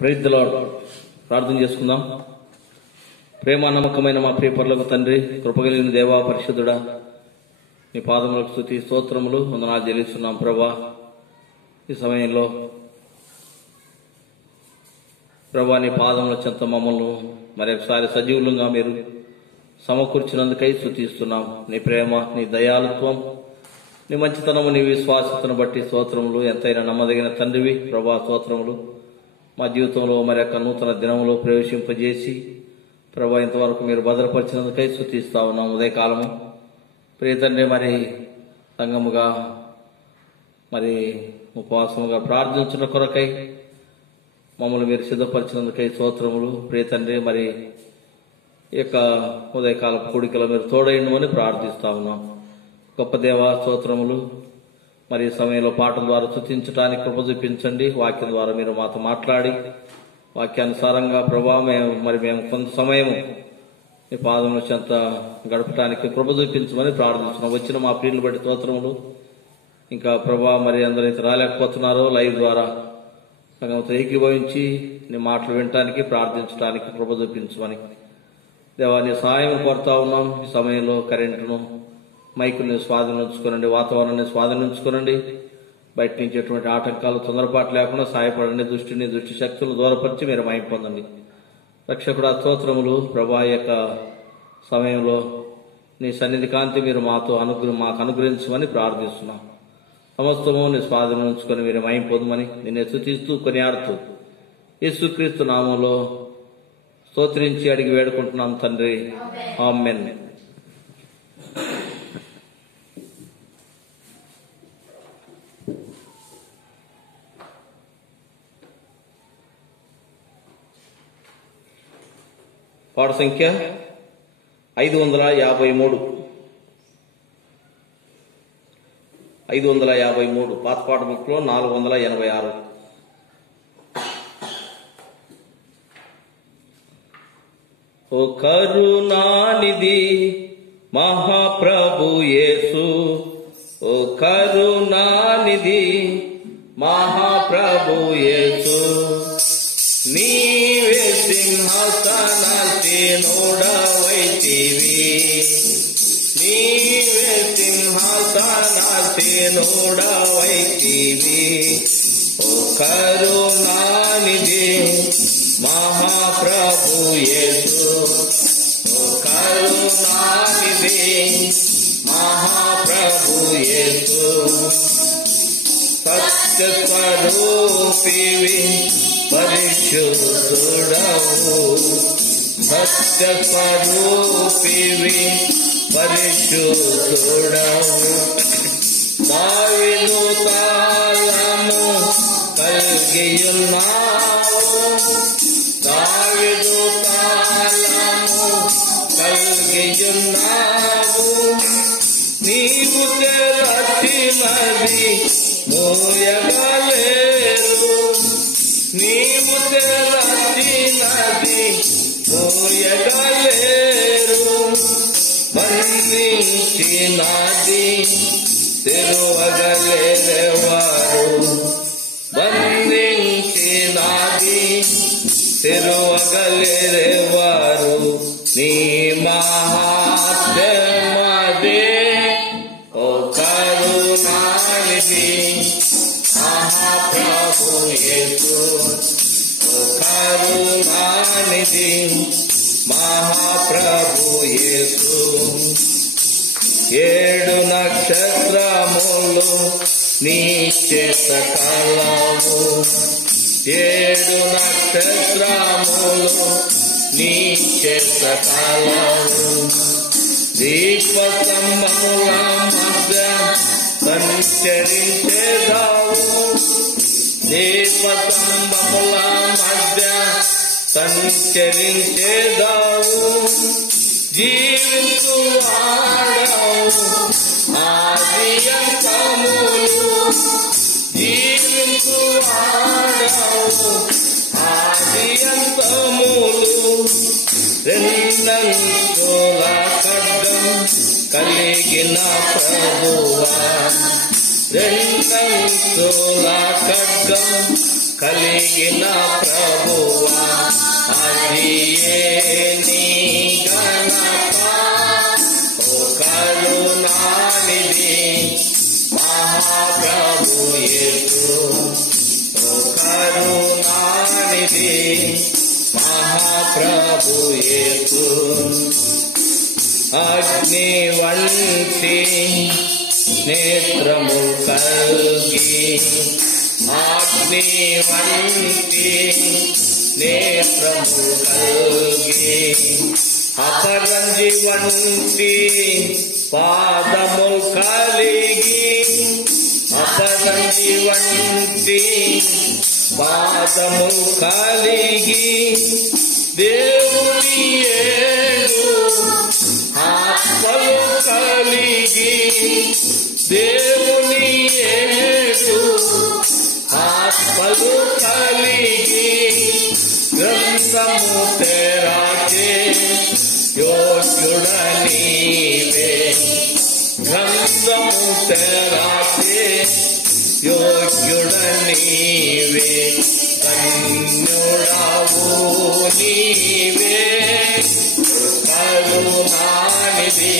Praise the lord. ప్రార్థన చేసుకుందాం. ప్రేమ నమ్మకమైన మా ప్రియ పరలోక తండ్రి, కృపగలిగిన దేవా, పరిశుద్ధుడా, నీ పాదములకు స్తుతి స్తోత్రములు వందనాలు చెల్లిస్తున్నాం ప్రభా. ఈ సమయంలో ప్రభా నీ పాదముల చెంత మమ్మల్ని మరొకసారి సజీవులంగా మీరు సమకూర్చినందుకై స్తుతిస్తున్నాం. నీ ప్రేమ, నీ దయాళుత్వం, నీ మంచితనము, నీ విశ్వాసతను బట్టి స్తోత్రములు. ఎంతైనా నమ్మదగిన తండ్రివి ప్రభా, స్తోత్రములు. మా జీవితంలో మరొక నూతన దినంలో ప్రవేశింపజేసి ప్రభా ఇంతవరకు మీరు భద్రపరిచినందుకై స్తుతిస్తా ఉన్నాం. ఉదయకాలము ప్రియ తండ్రి, మరి సంఘముగా మరి ఉపవాసముగా ప్రార్థించిన కొరకై మమ్మల్ని మీరు సిద్ధపరిచినందుకై స్తోత్రములు. ప్రియ తండ్రి, మరి ఈ యొక్క ఉదయకాల కూడికలో మీరు తోడైండమని ప్రార్థిస్తా ఉన్నాం. గొప్ప దేవా, స్తోత్రములు. మరి ఈ సమయంలో పాటల ద్వారా స్తుతించడానికి కృప చూపించండి. వాక్యం ద్వారా మీరు మాతో మాట్లాడి వాక్యానుసారంగా ప్రభా మేము కొంత సమయం మీ పాదముల చెంత గడపడానికి కృప చూపించమని ప్రార్థిస్తున్నాం. వచ్చిన మా ప్రియులు బట్టి స్తోత్రములు. ఇంకా ప్రభా మరి అందరైతే రాలేకపోతున్నారో లైవ్ ద్వారా సంగంతో ఏకీభవించి నీ మాటలు వినటానికి ప్రార్థించడానికి కృప చూపించమని దేవా నీ సహాయం కోరుతా ఉన్నాం. ఈ సమయంలో కరెంటును, మైకుల్ని స్వాధీనించుకోనండి, వాతావరణాన్ని స్వాధీనించుకోనండి. బయట నుంచి ఎటువంటి ఆటంకాలు, తొందరపాటు లేకుండా సహాయపడండి. దుష్టి శక్తులను దూరపరిచి మీరు మహిమ పొందండి. రక్షకుడా, స్తోత్రములు. ప్రభా యొక్క సమయంలో నీ సన్నిధి కాంతి మీరు మాకు అనుగ్రహించమని ప్రార్థిస్తున్నాం. సమస్తము నీ స్వాధీనం ఉంచుకొని మీరు మహిమ పొందమని నిన్ను స్తుతిస్తూ కొనియాడుతూ యేసుక్రీస్తు నామంలో స్తోత్రించి అడిగి వేడుకుంటున్నాం తండ్రి, ఆమేన్. పాట సంఖ్య 553. 553 పాత పాట బుక్ లో 486. ఓ కరుణానిధి మహాప్రభు యేసు, ఓ కరుణానిధి మహాప్రభు యేసు, నీవే సింహాసనాసీనుడవైతివి, నీవే సింహాసనాసీనుడవైతివి. ఓ కరుణానిధి మహాప్రభు యేసు, ఓ కరుణానిధి మహాప్రభు యేసు, సత్యస్వరూపివి పరిశుద్ధుడవు, సత్యస్వరూపివి పరిశుద్ధుడవు. దావీదు తాళము కలిగియున్నావు, దావీదు తాళము కలిగియున్నావు. నీవు తెరచినది మోయగలేరు, నీవు తెరచినది మోయగలేరు. బంధించినది తెరువగలేవారు, బంధించినది తెరువగలేవారు. నీ మహాత్మ్యమదే ఓ కరుణానిధి మహాప్రభు యేసు, ఓ కరుణానిధి మహాప్రభు యేసు. 7 నక్షత్రములు నీ చేత కలవు, 7 నక్షత్రములు నీ చేత కలవు. దీపస్తంభముల మధ్య సంచరించేదావు, దీపస్తంభముల మధ్య సంచరించేదావు. జీవించువాడవు ఆదియంతములు, జీవించువాడవు ఆదియంతములు. రెండంచుల ఖడ్గం కలిగిన ప్రభువా, రెండంచుల ఖడ్గం కలిగిన ప్రభువా అదియే నీ ఘనత ఓ కరుణానిధి మహాప్రభు యేసు ఓ కరుణానిధి మహాప్రభు యేసు అగ్ని వంటి నేత్రము కల్గి అగ్ని వంటి నేత్రము కల్గి అపరంజి వంటి పాదము కలిగి అపరంజి వంటి పాదము కలిగి దేవుని ఏడు ఆత్మలు కలిగి దేవుని ఏడు ఆత్మలు కలిగి గ్రంథము తెరాచే యోగ్యుడనీవే గ్రంథము తెరాచే యోగ్యుడనీవే ధన్యుడవు నీవే కరుణానిధి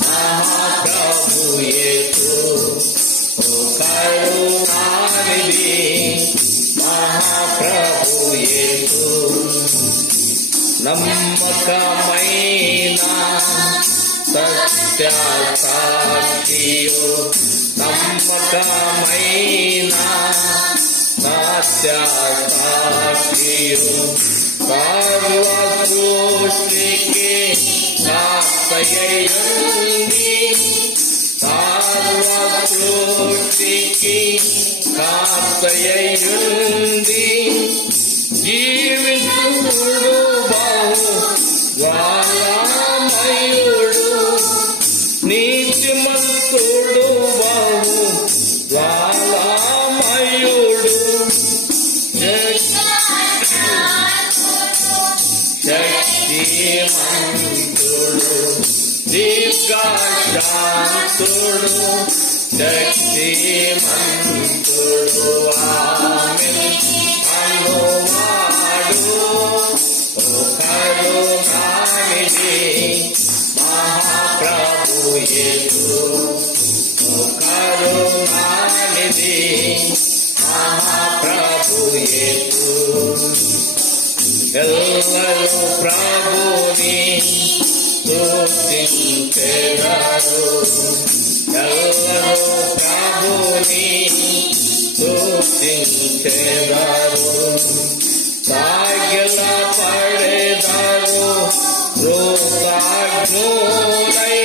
మహాప్రభు యేసు ఓ కరుణానిధి మహాప్రభు యేసు నమ్మకమైన సత్య సాక్షియు నమ్మకమైన సత్య సాక్షియు సర్వ సృష్టికి కాపయ్యుండి సర్వ సృష్టికి కాపయ్యుండి జీవితుడు బహు వాలామయుడు నీతిమంతుడు బహు వాలామయుడు శక్తిమంతుడు దీర్ఘశాంతుడు శక్తిమంతుడు ఆమేన్ అనువాడు ఓ కరుణానిధి మహాప్రభు యేసు ఓ కరుణానిధి మహాప్రభు యేసు ఎల్లరూ ప్రభుని స్తుతించెదరు ఎల్లరూ ప్రభుని స్తుతించెదరు సాగిల పడెదరు కృతజ్ఞులై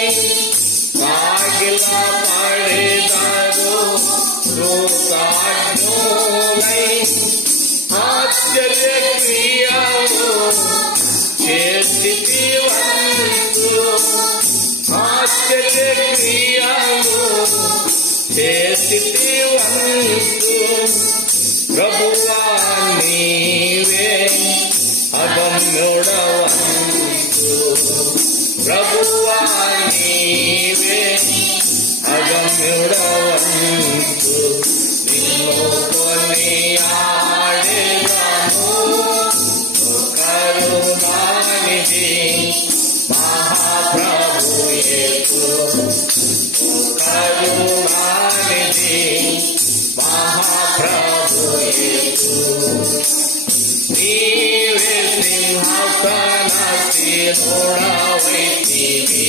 సాగిల పడెదరు కృతజ్ఞులై ఆశ్చర్య క్రియలు చేసితివంతు ఆశ్చర్య క్రియలు చేసితివంతు ప్రభువా నీవే అగమ్యుడవంతు ప్రభువా నీవే అగమ్యుడవంతు నిన్ను కొనియాడెదము కరుణానిధి మహాప్రభు యేసు కరుణానిధి మహాప్రభు యేసు నీవే సింహాసనాసీనుడవైతివి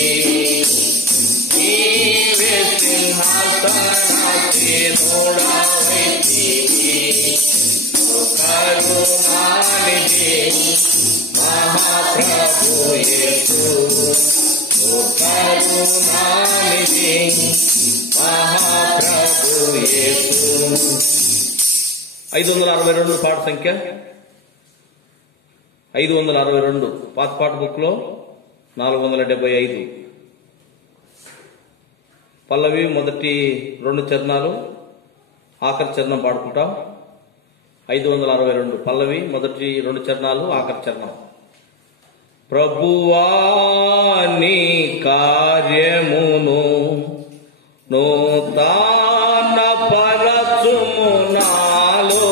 నీవే సింహాసనాసీనుడవైతివి కరుణానిధి మహాప్రభు యేసు కరుణానిధి మహాప్రభు యేసు 562 పాట సంఖ్య 562 పాత బుక్ లో 475 పల్లవి మొదటి 2 చరణాలు ఆఖరి చరణం పాడుకుంటాం 562 పల్లవి మొదటి 2 చరణాలు ఆఖరి చరణం ప్రభువా నీ కార్యమును నూతన పరచుము నాలో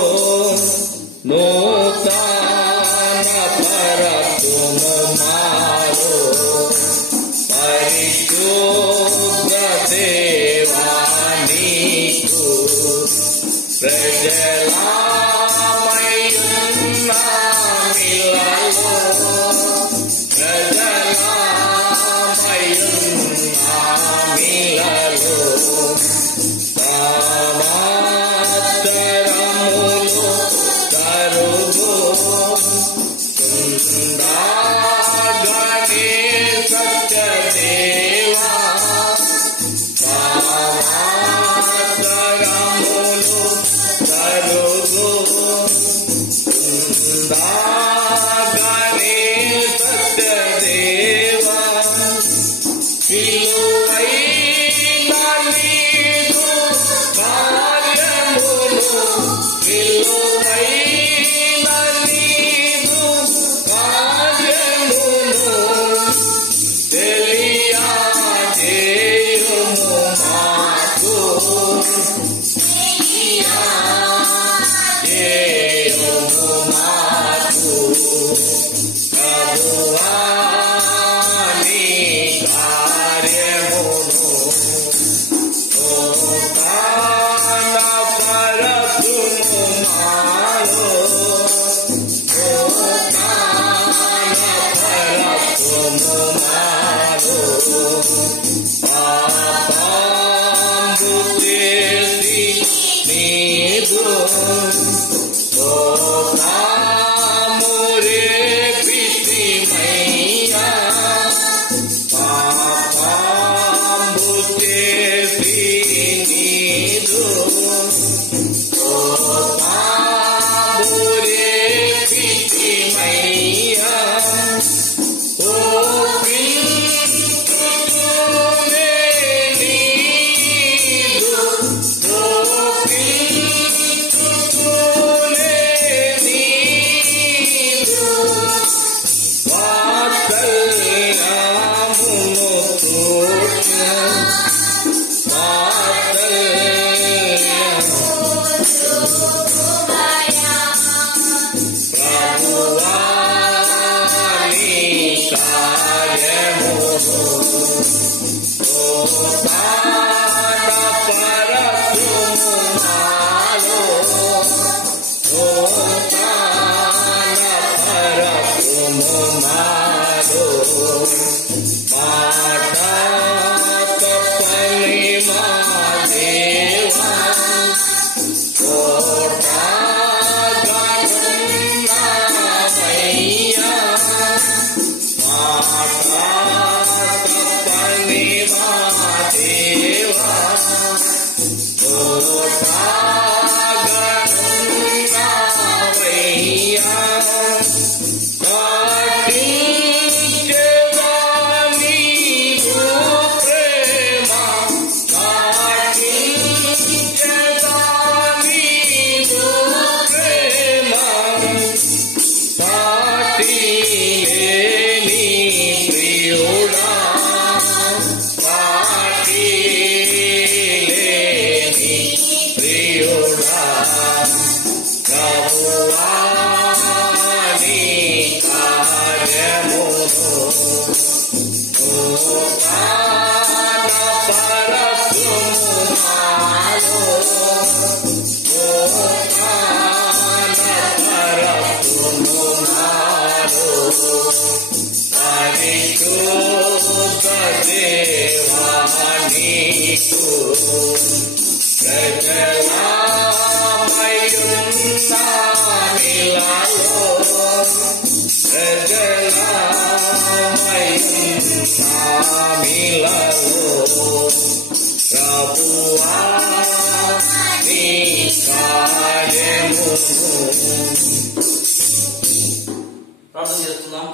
ప్రార్థన చేస్తున్నాం.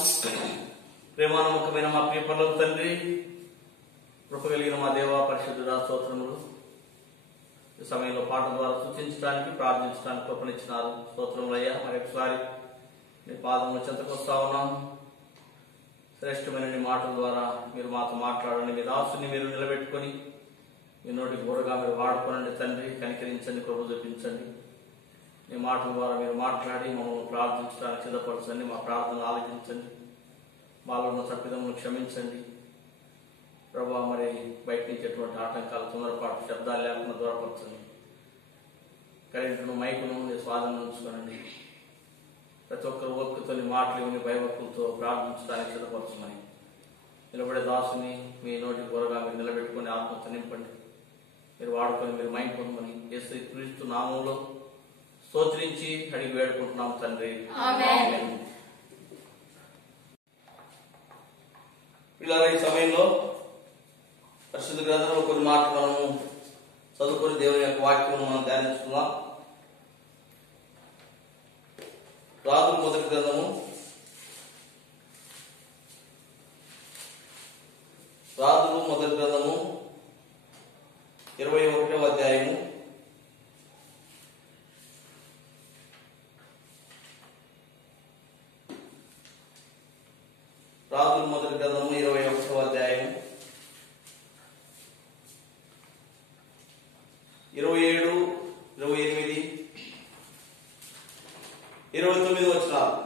ప్రేమానమ్మకమైన మా ప్రియ పరలోక తండ్రి, కృప కలిగిన మా దేవ పరిశుద్ధుడా స్తోత్రములు. ఈ సమయంలో పాట ద్వారా సూచించడానికి ప్రార్థించడానికి కృపనిచ్చినారు. స్తోత్రములయ్యా. మరి ఒకసారి నీ పాదముల చెంతకు వస్తా ఉన్నాం. శ్రేష్టమైన నీ మాటల ద్వారా మీరు మాతో మాట్లాడండి. మీ దాసుని మీరు నిలబెట్టుకొని మీ నోటి గోడగా మీరు వాడుకోనండి తండ్రి. కనికరించండి, కృప చూపించండి. మీ మాటల ద్వారా మీరు మాట్లాడి మమ్మల్ని ప్రార్థించడానికి సిద్ధపరచండి. మా ప్రార్థన ఆలకించండి. మాలో ఉన్న తప్పిదములను క్షమించండి ప్రభా. మరి బయట నుంచి ఎటువంటి ఆటంకాలు, తొందరపాటు, శబ్దాలు లేకుండా దూరపరచండి. కరెంటును, మైకును మీ స్వాధీనం ఉంచుకోనండి. ప్రతి ఒక్కరు ఓపికతో మాటలు ఇవన్నీ భయభక్తులతో ప్రార్థించడానికి సిద్ధపరచమని నిలబడే దాసుని మీ నోటి గోరగా మీరు నిలబెట్టుకుని ఆత్మతో నింపండి. మీరు వాడుకొని మీరు మైండ్ పొందమని యేసు క్రీస్తు నామంలో స్తోత్రించి అడిగి వేడుకుంటున్నాం తండ్రి. ఆమేన్. పిల్లల ఈ సమయంలో పరిశుద్ధ గ్రంథంలో కొన్ని మాటలు మనము చదువుకొని దేవుని యొక్క వాక్యం మనం ధ్యానించుకుందాం. రాజుల మొదటి గ్రంథము 21వ అధ్యాయము 27, 28, 29 వచనాలు,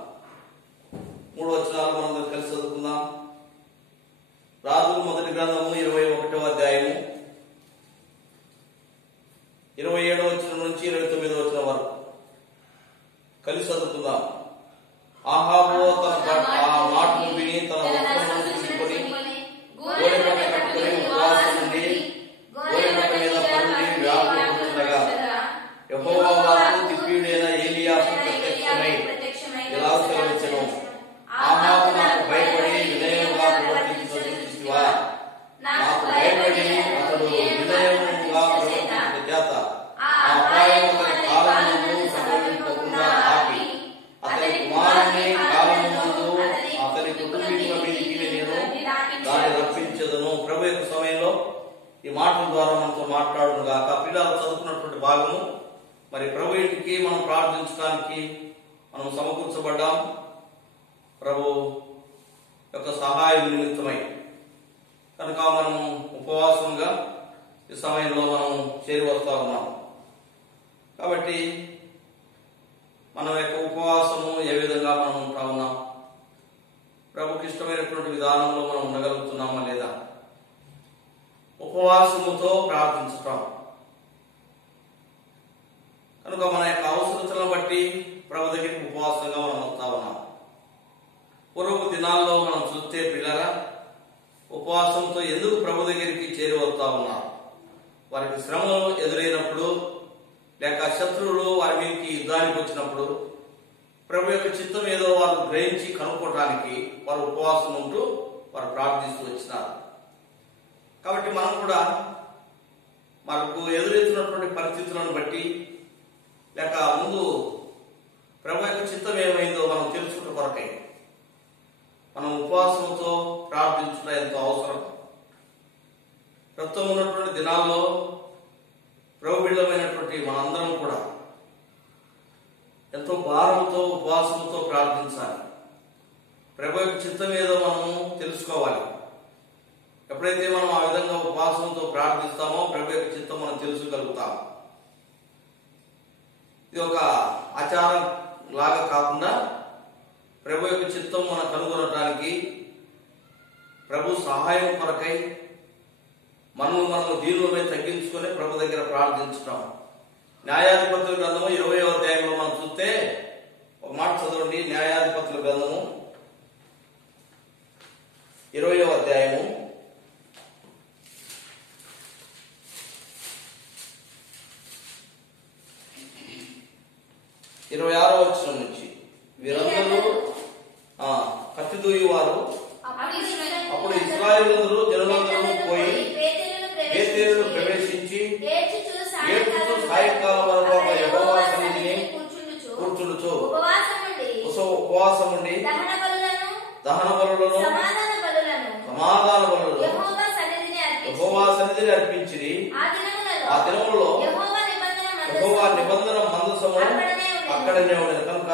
3 వచనాలు మనం కలిసి చదువుకుందాం. రాజుల మొదటి గ్రంథము 21వ అధ్యాయము 27వ వచనం నుంచి 29వ వచనం వరకు కలిసి చదువుకుందాం. ఆహాబు ఆ మాటను విని తన వస్త్రములను తీసుకొని గోడెపట్ట కట్టుకొని ఉపవాసం నుండి గోడెపట్ట మీద పరుండి వ్యాకులపడుతుండగా యెహోవా వాక్కు తిష్బీయుడైన ఏలీయాకు ప్రత్యక్షమై ఇలా సెలవిచ్చెను, ఆహాబు నాకు భయపడి వినయముగా ప్రవర్తించుచున్నావా? నాకు భయపడి అతడు వినయముగా ప్రవర్తించిన చేత ఆ అపాయం అతని కాలమునందు సంభవింపకుండా ఆపి అతని కుమారుని కాలమునందు అతని కుటుంబీకుల మీదికి నేను దాన్ని రప్పించదును. ప్రభు యొక్క సమయంలో ఈ మాటల ద్వారా మనతో మాట్లాడును గాక. పిల్లలు చదువుకున్నటువంటి భాగము, మరి ప్రభు ఇంటికి మనం ప్రార్థించడానికి మనం సమకూర్చబడ్డాం ప్రభు యొక్క సహాయం నిమిత్తమై. కనుక మనం ఉపవాసంగా ఈ సమయంలో మనం చేరి వస్తా ఉన్నాం. కాబట్టి మన యొక్క ఉపవాసము ఏ విధంగా మనం ఉంటా ఉన్నాం, ప్రభుకి ఇష్టమైనటువంటి విధానంలో మనం ఉండగలుగుతున్నామా లేదా? ఉపవాసముతో ప్రార్థించటం కనుక మన యొక్క అవసరతలను బట్టి ప్రభు దగ్గరికి ఉపవాసంగా మనం వస్తా ఉన్నాం. పూర్వపు దినాల్లో మనం చూస్తే పిల్లరా, ఉపవాసంతో ఎందుకు ప్రభు దగ్గరికి చేరి వస్తా ఉన్నారు? వారికి శ్రమలు ఎదురైనప్పుడు లేక శత్రువులు వారి మీదకి యుద్ధానికి వచ్చినప్పుడు ప్రభు యొక్క చిత్తం ఏదో వారు గ్రహించి కనుక్కోవటానికి వారు ఉపవాసం ఉంటూ వారు ప్రార్థిస్తూ వచ్చినారు. కాబట్టి మనం కూడా మనకు ఎదురెత్తున్నటువంటి పరిస్థితులను బట్టి లేక ముందు ప్రభు యొక్క చిత్తం ఏమైందో మనం తెలుసుకున్న కొరకై మనం ఉపవాసంతో ప్రార్థించడం ఎంతో అవసరం. ప్రస్తుతం ఉన్నటువంటి దినాల్లో ప్రభు బిడ్డలమైనటువంటి మనందరం కూడా ఎంతో భారంతో ఉపవాసంతో ప్రార్థించాలి. ప్రభు యొక్క చిత్తం ఏదో మనము తెలుసుకోవాలి. ఎప్పుడైతే మనం ఆ విధంగా ఉపవాసంతో ప్రార్థిస్తామో ప్రభు యొక్క చిత్తం మనం తెలుసుకోగలుగుతాం. ఇది ఒక ఆచారం లాగా కాకుండా ప్రభు యొక్క చిత్తం మనం కనుగొనడానికి ప్రభు సహాయం కొరకై మనము దీనులపై తగ్గించుకొని ప్రభు దగ్గర ప్రార్థించడం. న్యాయాధిపతుల గ్రంథము 20వ అధ్యాయంలో మనం చూస్తే ఒక మాట చదవండి. న్యాయాధిపతుల గ్రంథము 20వ అధ్యాయము 26వ వచనం నుంచి, వీరందరూ కత్తి దూయువారు. అప్పుడు ఇశ్రాయేలులందరూ జనులందరూ పోయి బేతేలును ప్రవేశించి ఏడ్చుచూ సాయంకాలం వరకు యెహోవా సన్నిధిని కూర్చుండుచు ఉపవాసం ఉండి దహన బలులను సమాధాన బలులను యెహోవా సన్నిధిని అర్పించిరి. ఆ దినములలో యెహోవా నిబంధన మందసము అక్కడనే ఉండేది. కనుక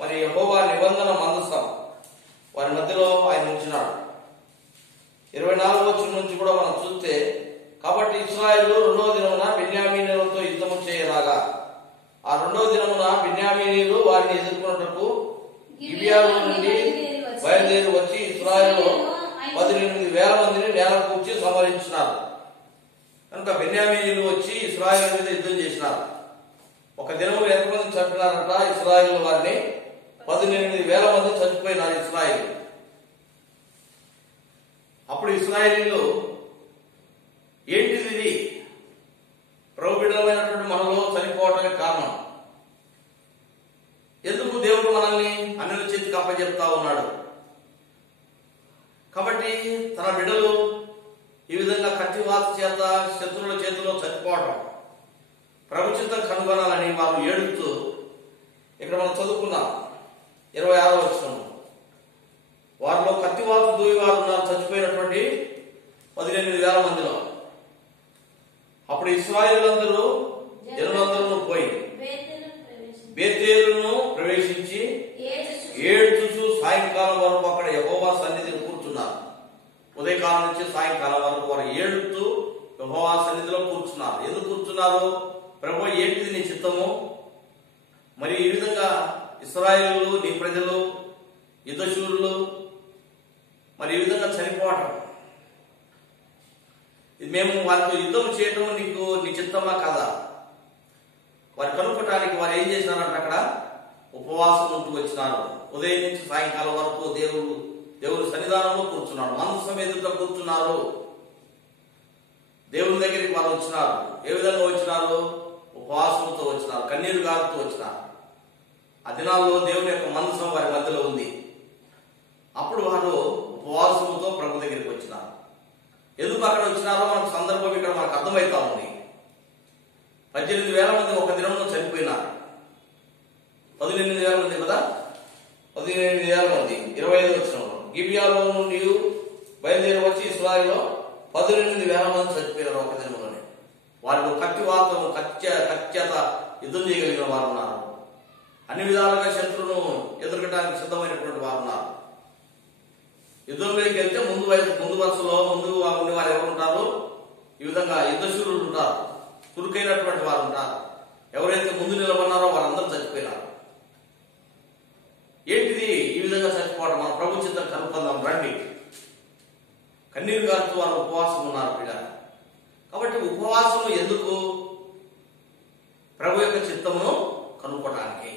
మరి యెహోవా నిబంధన మందసం వారి మధ్యలో ఆయన ఉంచినాడు. 24వ వచనం నుంచి కూడా మనం చూస్తే, కాబట్టి ఇశ్రాయేలు 2వ దినమున బెన్యామీనీయులతో యుద్ధము చేయరాగా ఆ 2వ దినమున బెన్యామీనీయులు వారిని ఎదుర్కొన్నటకు గిబియాలో నుండి బయలుదేరి వచ్చి ఇశ్రాయేలు 18,000 మందిని నేల కూర్చి సంహరించినారు. కనుక బెన్యామీనీయులు వచ్చి ఇశ్రాయేలు మీద యుద్ధం చేసినారు. ఒక దినము ఎంతమంది చంపినారంట? ఇశ్రాయేలు వారిని 18,000 మంది చనిపోయినారు ఇశ్రాయేలు. అప్పుడు ఇశ్రాయేలీలు ఏంటిది ఇది? ప్రభు బిడ్డలమైనటువంటి మనలో చనిపోవటానికి కారణం ఎందుకు? దేవుడు మనల్ని అన్యుల చేతికి అప్పచెప్తా ఉన్నాడు. కాబట్టి తన బిడ్డలు ఈ విధంగా కత్తివాత చేత శత్రువుల చేతిలో చనిపోవడం ప్రభుత్వం కనుగొనాలని వారు ఏడుస్తూ ఇక్కడ మనం చదువుకున్నాం. 26వ వచనం, వారిలో కత్తివాత దూయవారు ఉన్నారు, చచ్చిపోయినటువంటి 18,000 మందిలో. అప్పుడు ఇశ్రాయేలులందరూ జనులందరూ పోయి బేతేలును ప్రవేశించి ఏడ్చుచు సాయంకాలం వరకు అక్కడ యెహోవా సన్నిధిని కూర్చున్నారు. ఉదయకాలం నుంచి సాయంకాలం వరకు వారు ఏడుతూ యెహోవా సన్నిధిలో కూర్చున్నారు. ఎందుకు కూర్చున్నారు? ప్రభు, ఏంటిది నీ చిత్తము? మరి ఈ విధంగా ఇశ్రాయేలు నీ ప్రజలు యుద్ధశూరులు మరి ఈ విధంగా చనిపోవటం, మేము వారితో యుద్ధం చేయటం నీ చిత్తమా కదా? వారి కనుక్కోటానికి వారు ఏం చేసినారంటే అక్కడ ఉపవాసం ఉంటూ వచ్చినారు. ఉదయం నుంచి సాయంకాలం వరకు దేవుని సన్నిధానంలో కూర్చున్నారు, మందసం ఎదుట కూర్చున్నారు. దేవుని దగ్గరికి వారు వచ్చినారు. ఏ విధంగా వచ్చినారు? ఉపవాసంతో వచ్చినారు, కన్నీరు గారుతూ వచ్చినారు. ఆ దినాల్లో దేవుని యొక్క మందసం వారి మధ్యలో ఉంది. అప్పుడు వారు ఉపవాసంతో ప్రభు దగ్గరికి వచ్చినారు. ఎందుకు అక్కడ వచ్చినారో మనకు సందర్భం ఇక్కడ మనకు అర్థమవుతా ఉంది. 18,000 మంది ఒక దినంలో చనిపోయినారు. 18,000 మంది కదా, 18,000 మంది. 25వ వచనంలో, గిబియాలో నుండి బయలుదేరి వచ్చి ఇశ్రాయేలులో 18,000 మంది చచ్చిపోయినారు ఒక దినంలోనే. వారిలో కత్తివాతం కత్యత యుద్ధం చేయగలిగిన వారు ఉన్నారు. అన్ని విధాలుగా శత్రువును ఎదుర్కొనడానికి సిద్ధమైనటువంటి వారు ఉన్నారు. యుద్ధంలోకి వెళ్తే ముందు వరుసలో ముందు ఉండే వారు ఎవరు ఉంటారు? ఈ విధంగా యుద్ధశూరులు ఉంటారు, చురుకైనటువంటి వారు ఉంటారు. ఎవరైతే ముందు నిలబడినారో వారందరూ చచ్చిపోయినారు. ఏంటిది ఈ విధంగా చచ్చిపోవడం? మన ప్రభు చిత్తం కనుక్కుందాం రండి. కన్నీరు గారుతూ వారు ఉపవాసం ఉన్నారు బిడ్డ. కాబట్టి ఉపవాసము ఎందుకు? ప్రభు యొక్క చిత్తమును కనుక్కోవడానికి.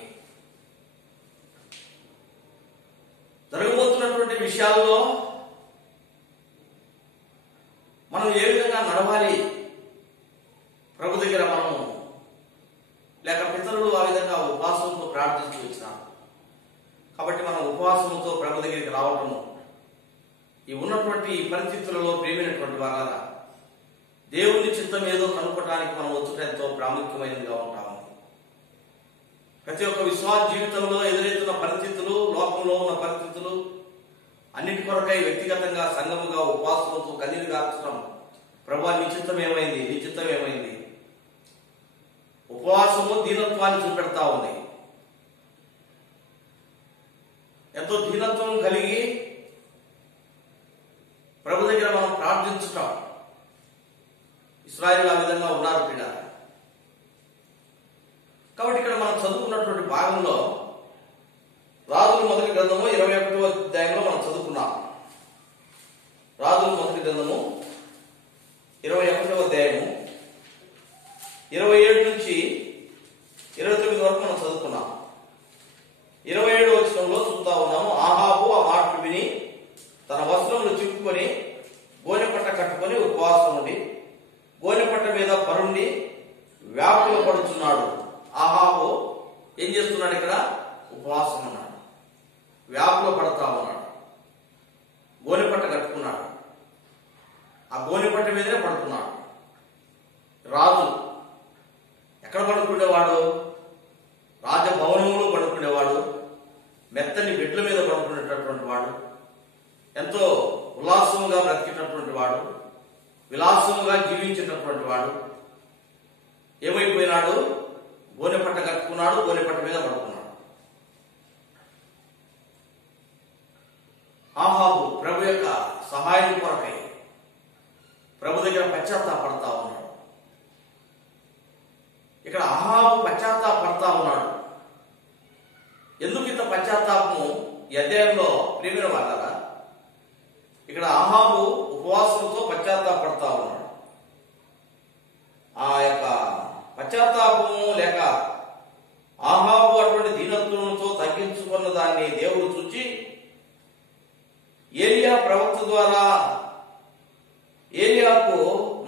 జరగబోతున్నటువంటి విషయాల్లో మనం ఏ విధంగా నడవాలి, ప్రభు దగ్గర మనము లేక పితరులు ఆ విధంగా ఉపవాసంతో ప్రార్థించి వచ్చినాం. కాబట్టి మనం ఉపవాసంతో ప్రభు దగ్గరికి రావటము, ఈ ఉన్నటువంటి పరిస్థితులలో ప్రేమైనటువంటి వారా దేవుని చిత్తం ఏదో కనుక్కోవడానికి మనం వచ్చుట ఎంతో ప్రాముఖ్యమైనదిగా ఉంటాము. ప్రతి ఒక్క విశ్వాస జీవితంలో ఎదురవుతున్న పరిస్థితులు, లోకంలో ఉన్న పరిస్థితులు అన్నిటి కొరకై వ్యక్తిగతంగా సంఘముగా ఉపవాసంతో కన్నీరు గార్చడం, ప్రభువా నీ చిత్తం ఏమైంది, నీ చిత్తం ఏమైంది? ఉపవాసము దీనత్వాన్ని చూపెడతా ఉంది. ఎంతో దీనత్వం కలిగి ప్రభు దగ్గర మనం ప్రార్థించుతాం. ఇశ్రాయేలు ఆ విధంగా ఉన్నారు బిడ్డ. కాబట్టి ఇక్కడ మనం చదువుకున్నటువంటి భాగంలో రాజుల మొదటి గ్రంథము 21వ అధ్యాయంలో మనం చదువుకున్నాం. రాజుల మొదటి గ్రంథము 21వ అధ్యాయము 27 నుంచి 29 వరకు మనం చదువుకున్నాం. 27వ వచనంలో చూస్తా ఉన్నాము. ఆహాబు ఆ మాటలు విని తన వస్త్రములు చింపుకొని గోనెపట్ట కట్టుకొని ఉపవాసం ఉండి గోనెపట్ట మీద పరుండి వ్యాకుల పడుచున్నాడు. ఆహాబు ఏం చేస్తున్నాడు? ఇక్కడ ఉపవాసం ఉన్నాడు, వ్యాకుల పడతా ఉన్నాడు, గోనెపట్ట కట్టుకున్నాడు, ఆ గోనెపట్ట మీదనే పడుకున్నాడు. రాజు ఎక్కడ పడుకునేవాడు? రాజభవనంలో పడుకునేవాడు, మెత్తని బెడ్ల మీద పడుకునేటటువంటి వాడు, ఎంతో ఉల్లాసముగా బ్రతికేటటువంటి వాడు, విలాసముగా జీవించేటటువంటి వాడు ఏమైపోయినాడు? గోనెపట్ట కట్టుకున్నాడు, గోనెపట్ట మీద పడుకున్నాడు. ఆహాబు ప్రభు యొక్క సహాయం కొరకై ప్రభు దగ్గర పశ్చాత్తాపడతా ఉన్నాడు. ఇక్కడ ఆహాబు పశ్చాత్తాపడతా ఉన్నాడు. ఎందుకు ఇంత పశ్చాత్తాపము ఈ అధ్యాయంలో ప్రియమైన వాళ్ళారా? ఇక్కడ ఆహాబు ఉపవాసంతో పశ్చాత్తాపడతా ఉన్నాడు. ఆ యొక్క పశ్చాత్తాపము లేక ఆహాబు అటువంటి దీనత్వంతో తగ్గించుకున్న దాన్ని దేవుడు చూచి ఏలియా ప్రవక్త ద్వారా ఏలియాకు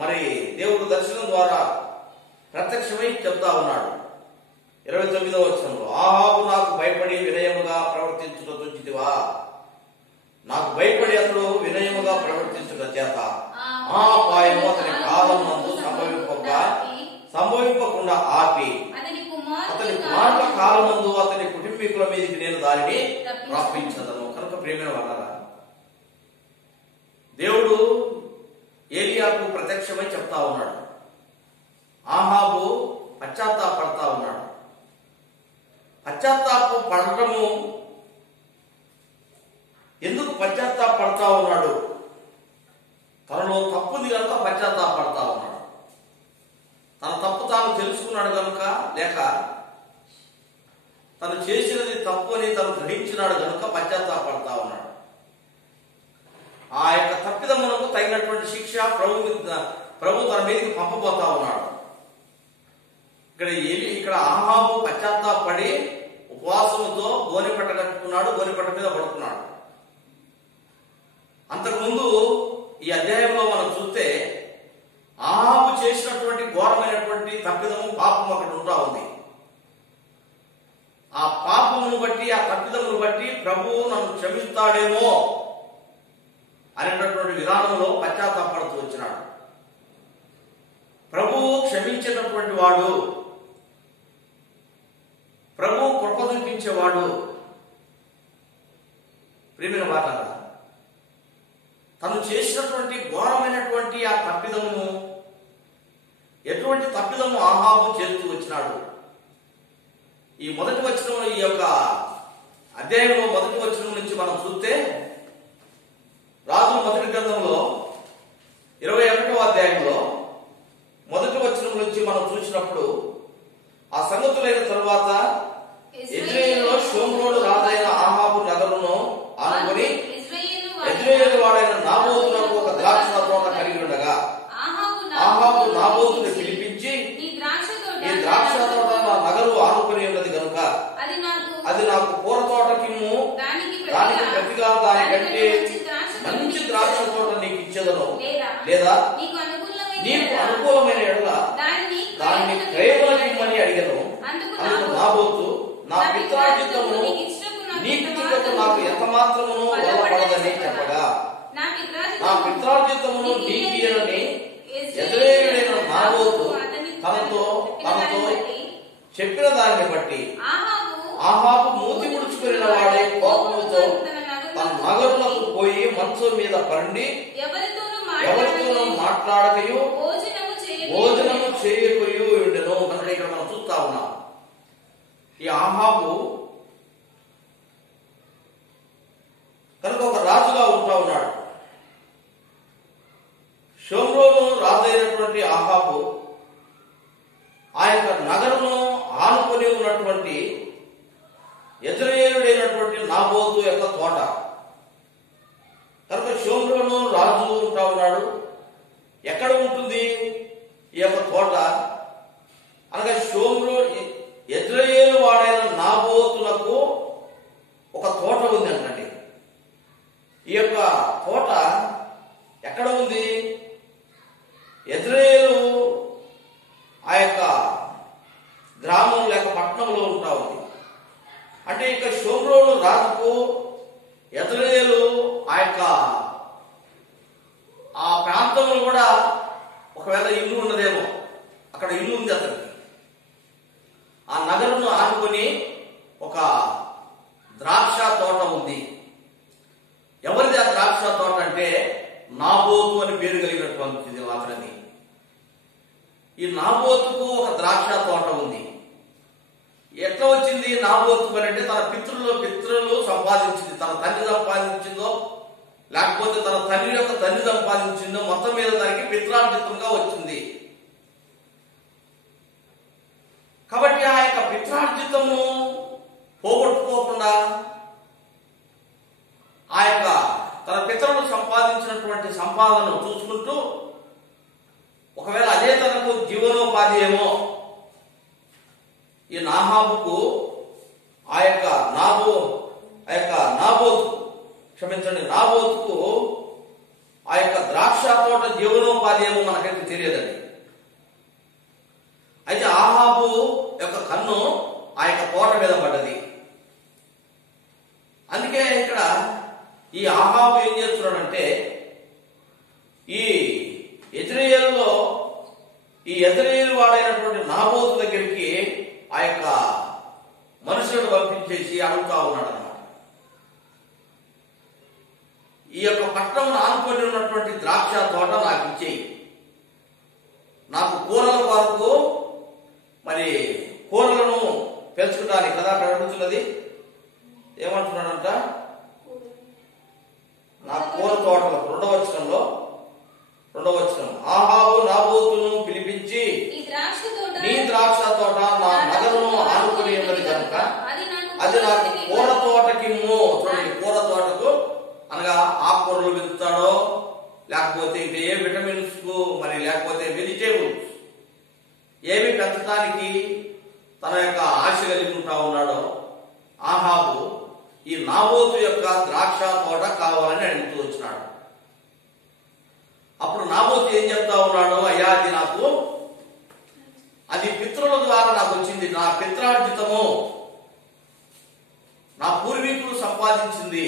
మరి దేవుడు దర్శనం ద్వారా ప్రత్యక్షమై చెప్తా ఉన్నాడు. 29వ వచనంలో, ఆహాబు నాకు భయపడి వినయముగా ప్రవర్తించుట తుంచితివా? నాకు భయపడి అతడు వినయముగా ప్రవర్తించుట చేత ఆ అపాయము అతని కాలం నందు సంభవింపకుండా ఆపి అతని కుమారుల కాలం నందు అతని కుటుంబ కుటుంబీకుల మీదకి నేను దానిని రప్పించదను. కనుక ప్రియమైన వాళ్ళారా, దేవుడు ఏలియాకు ప్రత్యక్షమై చెప్తా ఉన్నాడు, ఆహాబు పశ్చాత్తాపడతా ఉన్నాడు. పశ్చాత్తాపం పడటము ఎందుకు పశ్చాత్తాపడతా ఉన్నాడు? తనలో తప్పుంది కనుక పశ్చాత్తాపడతా ఉన్నాడు. తన తప్పు తాను తెలుసుకున్నాడు కనుక, లేక తను చేసినది తప్పు అని తను గ్రహించినాడు కనుక పశ్చాత్తాపడతా ఉన్నాడు. ఆ యొక్క తప్పిదమునకు తగినటువంటి శిక్ష ప్రభు తన మీదకి పంపబోతా ఉన్నాడు. ఇక్కడ ఆహాబు పశ్చాత్తాపడి ఉపవాసముతో గోనెపట్ట కట్టుకున్నాడు, గోనెపట్ట మీద పడుకున్నాడు. అంతకుముందు ఈ అధ్యాయంలో మనం చూస్తే ఆహాబు చేసినటువంటి ఘోరమైనటువంటి తప్పిదము, పాపం అక్కడ ఉంటా ఉంది. ఆ పాపమును బట్టి, ఆ తప్పిదమును బట్టి ప్రభువు నన్ను క్షమిస్తాడేమో అనేటటువంటి విధానంలో పశ్చాత్తాపడుతూ వచ్చినాడు. ప్రభువు క్షమించేటటువంటి వాడు, ప్రభువు కృప చూపించేవాడు. ప్రియమైన వాటారా, తను చేసినటువంటి ఘోరమైనటువంటి ఆ తప్పిదమును, ఎటువంటి తప్పిదము ఆహాబు చేస్తూ వచ్చినాడు. ఈ మొదటి వచనం, ఈ యొక్క అధ్యాయంలో మొదటి వచనం నుంచి మనం చూస్తే, రాజుల మొదటి గ్రంథంలో 21వ అధ్యాయంలో మొదటి వచనం నుంచి మనం చూసినప్పుడు, ఆ సంగతులైన తరువాత ఇశ్రాయేలులో షోమ్రోను రాజైన ఆహాబు నగరును ఆనుకుని ఇశ్రాయేలు వాడైన నాబోతునకు ఒక ద్రాక్ష తోట కలిగి ఉండగా, ఆహాబు నాబోతుని పిలిపించి, ఈ ద్రాక్ష తోట నా నగరు ఆనుకుని ఉన్నది కనుక అది నాకు పూర తోటకిమ్ము, దానికి ప్రతిగా దానికంటే మంచి ద్రాక్ష తోట నీకు ఇచ్చేదను, లేదా నీకు అనుకూలమైన ఎడల దాన్ని క్రయములకిమ్మని అడిగను. అందుకు నాబోతు, నా పిత్రార్జితమును నీకు ఇచ్చుటకు నాకు ఎంత మాత్రమును వల్లపడదని చెప్పగా, నా పిత్రార్జితమును నీకియనని యెజ్రెయేలుడైన నాబోతు తనతో చెప్పిన దాన్ని బట్టి ఆహాబు మూతి ముడుచుకున్న వాడే కోపముతో తన నగరులకు పోయి మంచం మీద పండి ఎవరితోనూ మాట్లాడకయు భోజనము చేయకయు ఉండెను. కనుక ఇక్కడ మనం చూస్తా ఉన్నాం, ఈ ఆహాబు కనుక ఒక రాజుగా ఉంటా ఉన్నాడు. షోమ్రోను రాజైనటువంటి ఆహాబు ఆ యొక్క నగరును ఆనుకొని ఉన్నటువంటి యెజ్రెయేలుడైనటువంటి నాబోతు యొక్క తోట. కనుక షోమ్రోను రాజు ఉంటా ఉన్నాడు. ఎక్కడ ఉంటుంది ఈ యొక్క తోట అనగా, యెజ్రెయేలు వాడైన నాబోతులకు ఒక తోట ఉంది అంటండి. ఈ యొక్క తోట ఎక్కడ ఉంది? యెజ్రెయేలు ఆ యొక్క గ్రామం లేక పట్టణంలో ఉంటా ఉంది. అంటే ఇక షోమ్రోను రాజుకు యెజ్రెయేలు ఆ ప్రాంతంలో కూడా ఒకవేళ ఇల్లు ఉన్నదేమో, అక్కడ ఇల్లు ఉంది అతనికి. ఆ నగరును ఆనుకొని ఒక ద్రాక్ష తోట ఉంది. ఎవరిది ఆ ద్రాక్ష తోట అంటే, నాబోతు అని పేరు కలిగినటువంటిది అతనిది. ఈ నాబోతుకు ఒక ద్రాక్ష తోట ఉంది. ఎట్లా వచ్చింది నాబోతు అని అంటే, తన పితృలు సంపాదించింది, తన తండ్రి సంపాదించిందో లేకపోతే తన తండ్రి యొక్క తండ్రి సంపాదించిందో, మొత్తం మీద దానికి పిత్రార్జితంగా వచ్చింది. కాబట్టి ఆ యొక్క పిత్రార్జితము పోగొట్టుకోకుండా ఆ యొక్క తన పితరులు సంపాదించినటువంటి సంపాదనను చూసుకుంటూ, ఒకవేళ అదే తనకు జీవనోపాధి ఏమో, ఈ నాహాబుకు ఆ యొక్క నాబోతుకు ఆ యొక్క ద్రాక్ష తోట జీవనోపాధి ఏమో మనకైతే తెలియదండి. అయితే ఆహాబు యొక్క కన్ను ఆ యొక్క తోట మీద పడ్డది. అందుకే ఇక్కడ ఈ ఆహాబు ఏం చేస్తున్నాడంటే, ఈ యెజ్రెయేలు వాడైనటువంటి నాబోతు దగ్గరికి ఆ యొక్క మనుషులను పంపించేసి చేసి అడుగుతా ఉన్నాడు అన్నమాట. ఈ యొక్క పట్టణం ఆనుకొని ఉన్నటువంటి ద్రాక్ష తోట నాకు ఇచ్చేయి, నాకు కూరల వరకు మరి కూరలను పెంచుకోవడానికి కదా అక్కడ అడుగుతున్నది. ఏమంటున్నాడంట, నా కూర తోటలు రెండవ వచనం ఆహాబు నాబోతును పిలిపించి నీ ద్రాక్ష తోట నా నగరును ఆనుకుని ఉన్నది కనుక అది నాకు కూర తోటకిమ్ము. చూడండి, కూర తోటకు అనగా ఆకుకూరలు పెంచుతాడో లేకపోతే ఇంకా ఏ విటమిన్స్ కు మరి లేకపోతే వెజిటేబుల్స్ ఏమి పెంచడానికి తన యొక్క ఆశ కలిగి ఉంటా ఉన్నాడో ఆహాబు ఈ నాబోతు యొక్క ద్రాక్ష తోట కావాలని అడుగుతూ వచ్చినాడు. అప్పుడు నాబోతు ఏం చెప్తా ఉన్నాడు, అయ్యా అది పితరుల ద్వారా నాకు వచ్చింది, నా పిత్రార్జితము, నా పూర్వీకులు సంపాదించింది,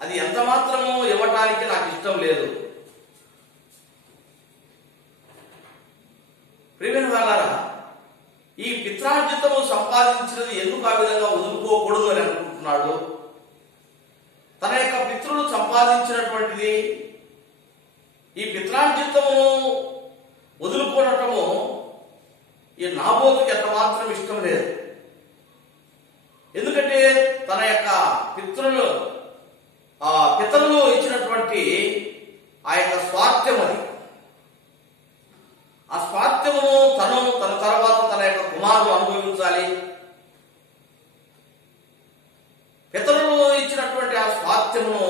అది ఎంత మాత్రము ఇవ్వటానికి నాకు ఇష్టం లేదు. ప్రియమైన వాళ్ళారా, ఈ పిత్రార్జితము సంపాదించినది ఎందుకు ఆ విధంగా వదులుకోకూడదు అని అనుకుంటున్నాడు. తన యొక్క పితృలు సంపాదించినటువంటిది ఈ పిత్రార్జితము వదులుకోవటము ఈ నాబోతుకి ఎంత మాత్రం ఇష్టం లేదు. ఎందుకంటే తన యొక్క పితరులు ఇచ్చినటువంటి ఆ యొక్క స్వార్థ్యం, అది ఆ స్వార్థ్యమును తన తర్వాత తన యొక్క కుమారుడు అనుభవించాలి. పితరులు ఇచ్చినటువంటి ఆ స్వార్థ్యమును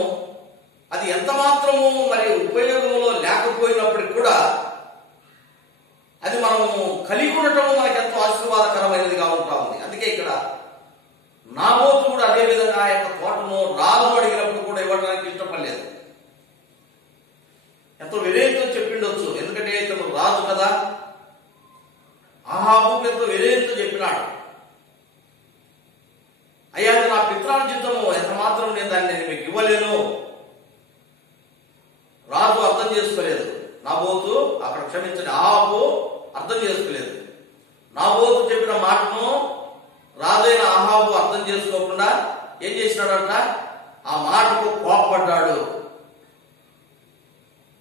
అది ఎంత మాత్రము మరి ఉపయోగంలో లేకపోయినప్పటికీ కూడా అది మనము కలిగి ఉండటము మనకు ఎంతో ఆశీర్వాదకరమైనదిగా ఉంటా ఉంది. అందుకే ఇక్కడ నాబోతు కూడా అదే విధంగా ఆ యొక్క తోటను రాజు అడిగినప్పుడు కూడా ఇవ్వడానికి ఇష్టపడలేదు. ఎంతో వినయంతో చెప్పిండొచ్చు, ఎందుకంటే ఇతను రాజు కదా. ఆహాబు ఎంతో వినయంతో చెప్పినాడు, అయ్యా నా పిత్రార్జితము ఎంత మాత్రం నేను దాన్ని మీకు ఇవ్వలేను. రాజు అర్థం చేసుకోలేదు, నాబోతు అక్కడ క్షమించండి, ఆహాబు అర్థం చేసుకోలేదు. నాబోతు చెప్పిన మాటను రాజైన ఆహాబు అర్థం చేసుకోకుండా ఏం చేసినాడంట, ఆ మాటకు కోపపడ్డాడు,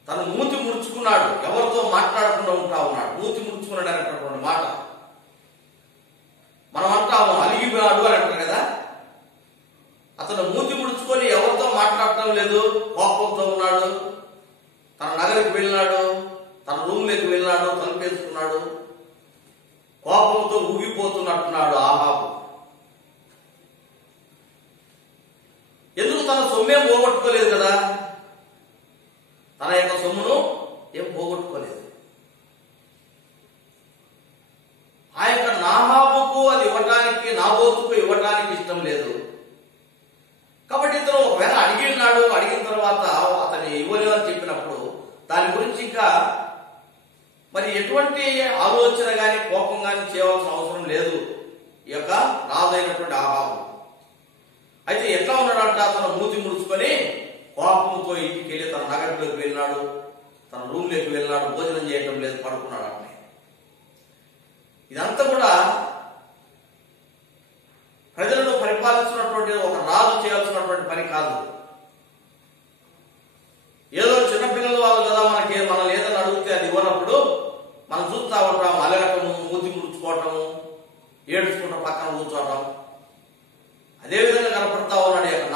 తను మూతి ముడుచుకున్నాడు, ఎవరితో మాట్లాడకుండా ఉంటా ఉన్నాడు. మూతి ముడుచుకున్నాడు అనేటటువంటి మాట మనం అంటాము, అలిగిపోయాడు అని అంటారు కదా. అతను మూతి ముడుచుకొని ఎవరితో మాట్లాడటం లేదు, కోపంతో ఉన్నాడు. తన నగరికి వెళ్ళినాడు, తన రూమ్లోకి వెళ్ళినాడు, తలుపేసుకున్నాడు, కోపంతో ఊగిపోతున్నట్టున్నాడు ఆహాబు. ఎందుకు? తన సొమ్మేం పోగొట్టుకోలేదు కదా, తన యొక్క సొమ్మును ఏం పోగొట్టుకోలేదు. ఆ యొక్క నాహాబుకు అది ఇవ్వటానికి, నాబోతుకు ఇవ్వటానికి ఇష్టం లేదు. కాబట్టి ఇతను ఒకవేళ అడిగిన తర్వాత అతన్ని ఇవ్వలేదు అని చెప్పినప్పుడు దాని గురించి ఇంకా మరి ఎటువంటి ఆలోచన గాని కోపం గాని చేయవలసిన అవసరం లేదు ఈ యొక్క రాజైనటువంటి ఆహాబు. అయితే ఎట్లా ఉన్నాడంట, తన మూతి ముడుచుకొని కోపంతో ఇంటికి వెళ్ళి తన నగరంలోకి వెళ్ళినాడు, తన రూమ్లోకి వెళ్ళినాడు, భోజనం చేయటం లేదు, పడుకున్నాడు. అట్నే ఇదంతా కూడా ప్రజలను పరిపాలించినటువంటి ఒక రాజు చేయాల్సినటువంటి పని కాదు. ఏదో చిన్నపిల్లలు వాళ్ళు కదా, మనం ఏదైనా అడిగితే అది ఇవ్వనప్పుడు మనం చూస్తా ఉంటాం, అలగటము, మూతి ముడుచుకోవటము, ఏడ్చుకుంటూ పక్కన కూర్చోవటం. అదేవిధంగా కనపడతా ఉన్నాడు యొక్క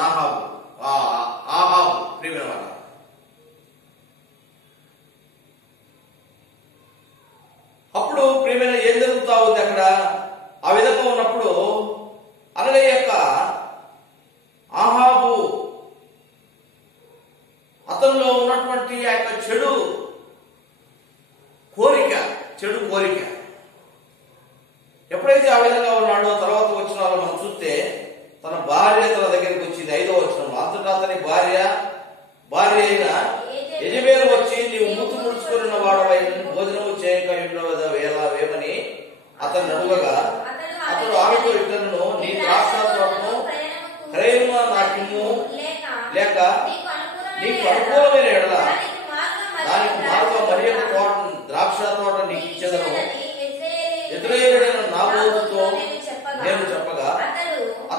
ఆహాబు. ప్రియమైన వాళ్ళ, అప్పుడు ప్రియమైన ఏం జరుగుతా ఉంది అక్కడ? ఆ విధంగా ఉన్నప్పుడు అలాగే యొక్క ఆహాబు అతనిలో ఉన్నటువంటి ఆ యొక్క చెడు కోరిక ఎప్పుడైతే ఆ విధంగా ఉన్నాడో తర్వాత వచ్చిన వాళ్ళు మనం చూస్తే తన భార్య తన దగ్గరికి వచ్చింది. 5వ వచనంలో, అంతటా అతని భార్య అయిన యజబేలు వచ్చి, నీవు మూతి ముడుచుకున్న వాడవై భోజనము చేయక వేమని అతన్ని అడుగగా అతడు ఆమెతో ఇతరును, నీ ద్రాక్ష తోటను ఖరీదుగా నాకిమ్ము, లేక నీకు అనుకూలమైన ఎడల దానికి మార్గం మరి యొక్క తోట ద్రాక్ష తోట నీకు ఇచ్చేదను ఎదురయ్యడైన నాబోతుతో నేను చెప్పగా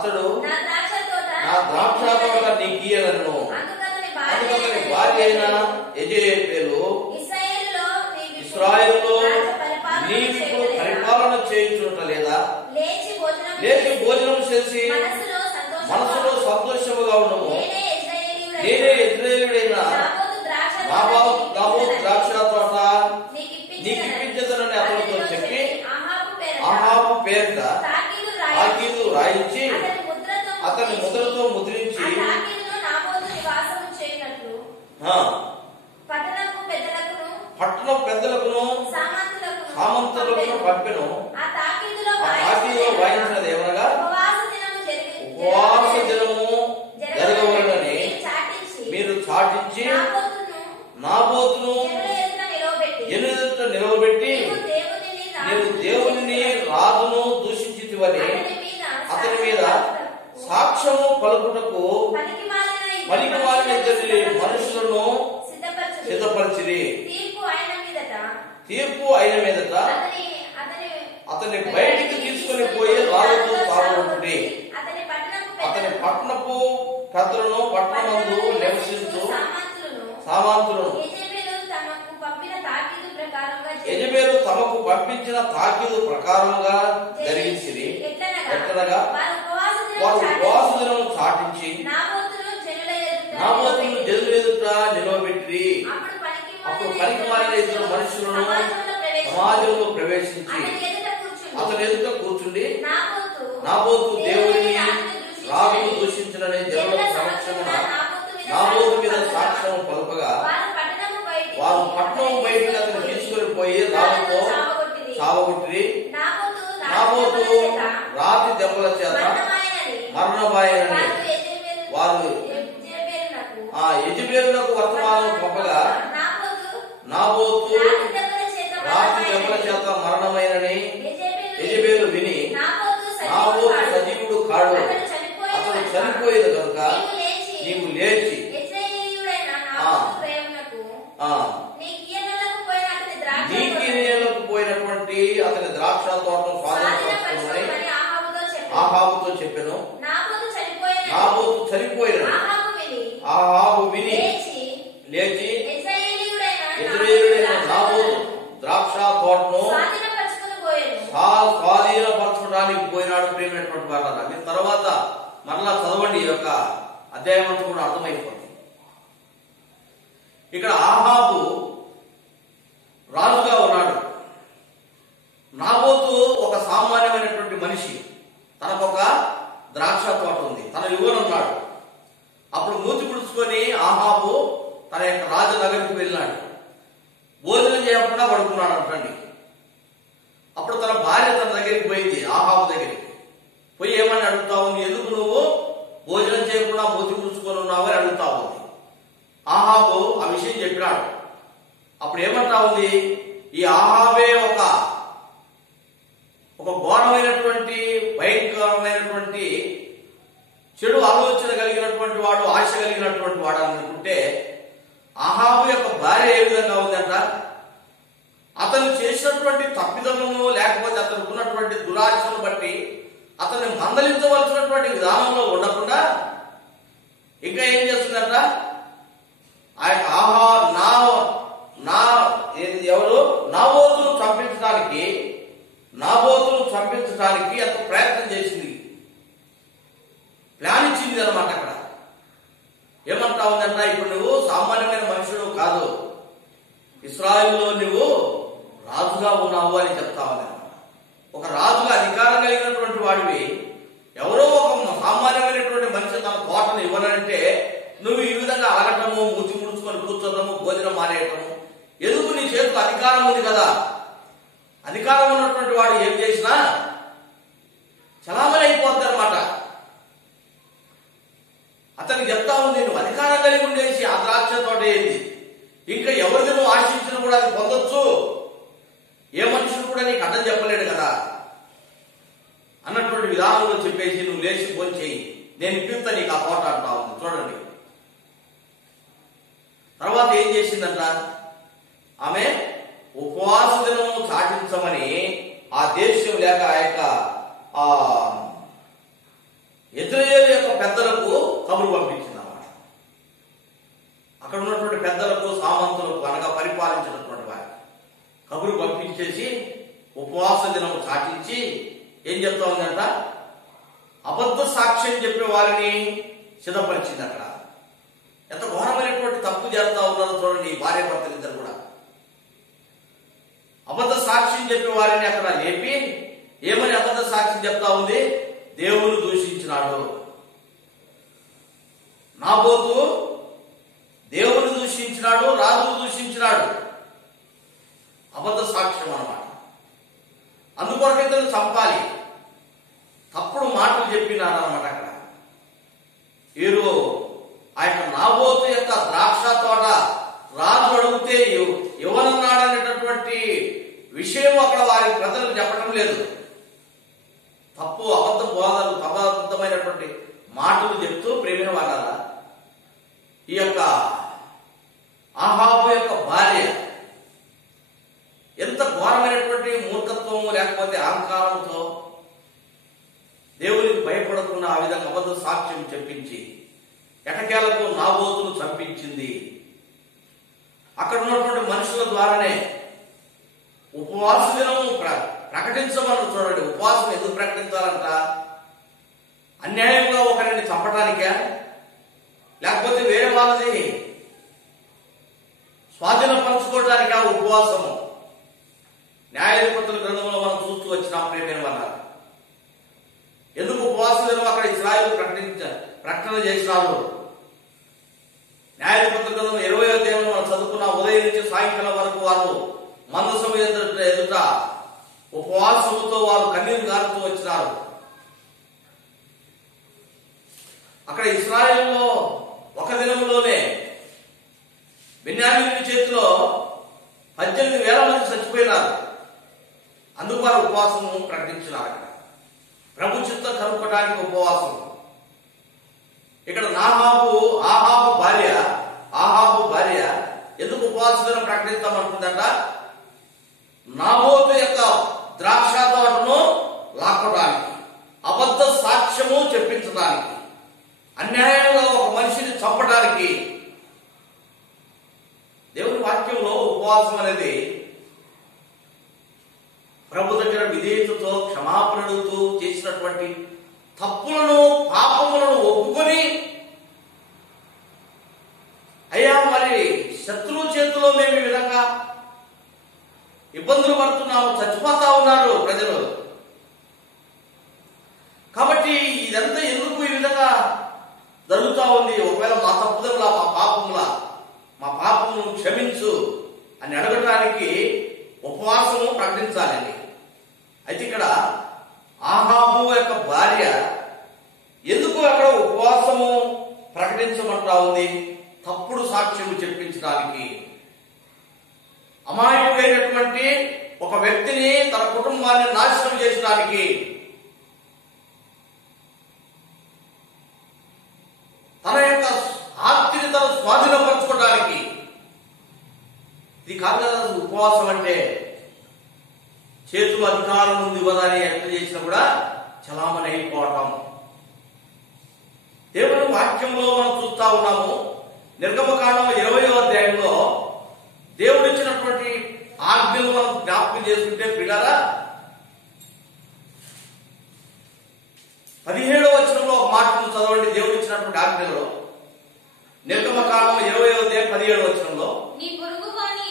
అతడు నా ద్రాక్ష తోట నీకు ఇయ్యనను. అందుకని భార్య అయిన యెజెబెలు ఇశ్రాయేలులో నీవిప్పుడు పరిపాలన చేయుచుట లేదా? లేచి భోజనం చేసి మనసులో సంతోషముగా ఉండము. నేనే ఇశ్రాయేలుడైన నాబోతు ద్రాక్ష తోట నీకు ఇప్పించదనని అతనితో చెప్పి అహాబు పేరిట తాకీదు రాయించి అతని ముద్రతో ముద్రించి పట్టణ పెద్దలకును సామంతులకును పంపెను. ఆ తాకీదులో వాయించినది ఏమనగా ఉపవాస దినము జరగవలెనని మీరు చాటించి నాబోతును ఎదుట నిలవబెట్టి నీవు దేవుని రాజును దూషించితివని అతని మీద సాక్ష్యము పలుకుటకు పనికిమాలిన ఇద్దరి మనుషులను సిద్ధపరిచిరి. తీర్పు అయిన మీదట అతన్ని బయటికి తీసుకుని పోయి రాజుతో తాగుతుంది. అతని పట్టణపు పెద్దలను పట్టణమందు నివసించు సామంతులను యెజెబెలు తమకు పంపించిన తాకీదు ప్రకారముగా జరిగించిరి. ఎట్లనగా వారు ఉపవాస దినము చాటించి నాబోతును జనుల ఎదుట నిలవబెట్టిరి. అప్పుడు పనికిమాలిన ఇద్దరు మనుషులను సమాజంలో ప్రవేశించి అతని ఎదుట కూర్చుండి నాబోతు దేవుని రాజును దూషించునని జనుల సమక్షమున నాబోతు మీద సాక్ష్యం పలుపగా వారు పట్టణం బయటికి అతను తీసుకుని పోయి రాజుతో సావగొట్టిరి. నాబోతు రాతి దెబ్బల చేత మరణమాయనని వారు యెజెబెలునకు వర్తమానం పంపగా నాబోతు రాతి దెబ్బల చేత మరణమైనని యెజెబెలు విని నాబోతు సజీవుడు కాడు, అతను చనిపోయేది కనుక నీవు లేచి నీకు పోయినటువంటి అతని ద్రాక్ష తోటను స్వాధీనపరచుకోమని అహాబుతో చెప్పెను. నాబోతు చనిపోయిన అహాబు విని లేచి ఇశ్రాయేలుడైన నాబోతు ద్రాక్ష తోటను స్వాధీనపరచడానికి పోయినాడు. ప్రేమైనటువంటి వాళ్ళ దీని తర్వాత మరలా చదవండి, ఈ యొక్క అధ్యాయం అంతా కూడా అర్థమైపోతుంది. ఇక్కడ అహాబు రాజుగా ఉన్నాడు. నాబోతు ఒక సామాన్యమైనటువంటి మనిషి. తనకొక ద్రాక్ష తోట ఉంది, తన యువనున్నాడు. అప్పుడు మూతి పుడుచుకొని అహాబు తన యొక్క రాజనగరికి వెళ్ళినాడు. భోజనం చేయకుండా పడుకున్నాడు అంటండి. అప్పుడు తన భార్య తన దగ్గరికి పోయింది, అహాబు దగ్గరికి పోయి ఏమని అడుగుతావు, ఎందుకు నువ్వు భోజనం చేయకుండా మూతి పుడుచుకొని ఉన్నావు అని అడుగుతా ఉంది. అహాబు ఆ విషయం చెప్పినాడు. అప్పుడు ఏమంటా ఉంది, ఈ అహాబే ఒక ఘోరమైనటువంటి భయంకరమైనటువంటి చెడు ఆలోచన కలిగినటువంటి వాడు, ఆశ కలిగినటువంటి వాడు అనుకుంటే అహాబు యొక్క భార్య ఏ విధంగా ఉందంట, అతను చేసినటువంటి తప్పిదమును లేకపోతే అతనికి ఉన్నటువంటి దురాశను బట్టి అతన్ని మందలించవలసినటువంటి విధానంలో ఉండకుండా ఇంకా ఏం చేస్తుందంట, ఎవరు నాబోతును చంపించడానికి అంత ప్రయత్నం చేసింది, ప్లాన్ ఇచ్చింది అనమాట. అక్కడ ఏమంటా ఉందంట, ఇప్పుడు నువ్వు సామాన్యమైన మనుషుడు కాదు, ఇశ్రాయేలులో నువ్వు రాజుగా ఉన్నావు అని చెప్తా ఉందన్నమాట. ఒక రాజుగా అధికారం కలిగినటువంటి వాడివి ఎవరో ఒక సామాన్యమైనటువంటి మనిషి తన తోటను ఇవ్వనంటే నువ్వు ఈ విధంగా అలగటము, మూతి ముడుచుకొని కూర్చోటము, భోజనం మానేయటము ఎందుకు? నీ చేతిలో అధికారం ఉంది కదా. అధికారం ఉన్నటువంటి వాడు ఏం చేసినా చలామణి అయిపోద్ది అనమాట. అతనికి చెప్తా ఉంది, నువ్వు అధికారం కలిగి ఉండేసి ఆ ద్రాక్ష తోట ఏంది, ఇంకా ఎవరిని నువ్వు ఆశించినా కూడా అది పొందొచ్చు, ఏ మనుషులు కూడా నీకు అడ్డం చెప్పలేడు కదా అన్నటువంటి విధానంలో చెప్పేసి నువ్వు లేచి ఫోన్ చేయి, నేను ఇప్పిస్తా నీకు ఆ తోట అంటా ఉంది. చూడండి తర్వాత ఏం చేసిందంట, ఆమె ఉపవాస దినము చాటించమని ఆ దేశం లేక ఆ యొక్క యెజ్రెయేలు యొక్క పెద్దలకు కబురు పంపించింది అన్నమాట. అక్కడ ఉన్నటువంటి పెద్దలకు, సామంతులకు, అనగా పరిపాలించినటువంటి వారికి కబురు పంపించేసి ఉపవాస దినం చాటించి ఏం చెప్తా ఉందంట, అబద్ధ సాక్ష్యం చెప్పే వారిని సిద్ధపరిచింది. అక్కడ ఎంత ఘోరమైనటువంటి తప్పు చేస్తా ఉన్నారో చూడండి ఈ భార్య భర్తలు ఇద్దరు కూడా. అబద్ధ సాక్ష్యం చెప్పే వారిని అక్కడ లేపి ఏమని అబద్ధ సాక్ష్యం చెప్తా ఉంది, దేవుని దూషించినాడు. నాబోతు దేవుని దూషించినాడు, రాజును దూషించినాడు. అబద్ధ సాక్ష్యం అన్నమాట. అందుకొరకు ఇద్దరు చంపాలి. తప్పుడు మాటలు చెప్పినారు అన్నమాట. అక్కడ వీరు ఆ యొక్క నాబోతు యొక్క ద్రాక్ష తోట రాజు అడిగితే ఇవ్వనన్నాడనేటటువంటి విషయం అక్కడ వారి ప్రజలకు చెప్పడం లేదు. తప్పు అబద్ధ బోధనలు, అబద్ధమైనటువంటి మాటలు చెప్తూ ప్రేమిన వాళ్ళ ఈ యొక్క ఆహాబు యొక్క భార్య ఎంత ఘోరమైనటువంటి మూర్ఖత్వము లేకపోతే అహంకారంతో దేవునికి భయపడకుండా ఆ విధంగా అబద్ధ సాక్ష్యం చెప్పించి ఎటకేలకు నాబోతును చంపించింది. అక్కడ ఉన్నటువంటి మనుషుల ద్వారానే ఉపవాస దినము ప్రకటించమని చూడండి. ఉపవాసం ఎందుకు ప్రకటించాలంట? అన్యాయంగా ఒకరిని చంపడానికా, లేకపోతే వేరే వాళ్ళది స్వాధీనపరచుకోవడానికా ఉపవాసము? న్యాయాధిపతుల గ్రంథంలో మనం చూస్తూ వచ్చినాం ప్రేమైన వాళ్ళ. ఎందుకు ఉపవాస దినం అక్కడ ఇశ్రాయేలు ప్రకటన చేసినారు? న్యాయాధిపతుల గ్రంథం 20వ అధ్యాయంలో మనం చదువుకున్న ఉదయం నుంచి సాయంకాలం వరకు వారు మందసం ఎదుట ఉపవాసముతో వారు కన్నీరు గారుతూ వచ్చినారు. అక్కడ ఇశ్రాయేలులో ఒక దినంలోనే బెన్యామీను చేతిలో 18,000 మంది చచ్చిపోయినారు. అందుకు వారు ఉపవాసము ప్రకటించినారు. అక్కడ ప్రభు చిత్తం కనుక్కోవడానికి ఉపవాసం. ఇక్కడ ఆహాబు భార్య ఎందుకు ఉపవాస దినం ప్రకటిస్తామంటుందట? నాబోతు యొక్క ద్రాక్ష తోటను లాక్కోవడానికి, అబద్ధ సాక్ష్యము చెప్పించడానికి, అన్యాయంగా ఒక మనిషిని చంపడానికి. దేవుని వాక్యంలో ఉపవాసం అనేది ప్రభు దగ్గర విధేయతతో క్షమాపణ అడుగుతూ చేసినటువంటి తప్పులను, పాపములను ఒప్పుకొని, అయ్యా మరి శత్రువు చేతిలో మేము ఈ విధంగా ఇబ్బందులు పడుతున్నాము, చచ్చిపోతా ఉన్నారు ప్రజలు, కాబట్టి ఇదంతా ఎందుకు ఈ విధంగా జరుగుతా ఉంది? ఒకవేళ మా తప్పుదల, మా పాపమును క్షమించు అని అడగటానికి ఉపవాసము ప్రకటించాలండి. అయితే ఇక్కడ ఆహాబు యొక్క భార్య ఎందుకు అక్కడ ఉపవాసము ప్రకటించమంటా ఉంది? తప్పుడు సాక్ష్యము చెప్పించడానికి. అమాయకుడైనటువంటి ఒక వ్యక్తిని, తన కుటుంబాన్ని నాశనం చేసడానికి, తన యొక్క ఆస్తిని తను స్వాధీనపరచుకోవడానికి. ఇది కాదు కదా ఉపవాసం అంటే. చేతులు అధికారం ఉంది ఇవ్వదని ఎట్లా చేసినా కూడా చలామణి అయిపోవటం. దేవుని వాక్యంలో మనం చూస్తా ఉన్నాము. నిర్గమకాండం 20వ అధ్యాయంలో దేవుడు ఇచ్చినటువంటి ఆజ్ఞలు మనం జ్ఞాపకం చేసుకుంటే పిల్లరా, 17వ వచనంలో ఒక మాటను చదవండి. దేవుడు ఇచ్చినటువంటి ఆజ్ఞలో నిర్గమకాండం 20వ అధ్యాయం 17వ వచనంలో, నీ పొరుగువాని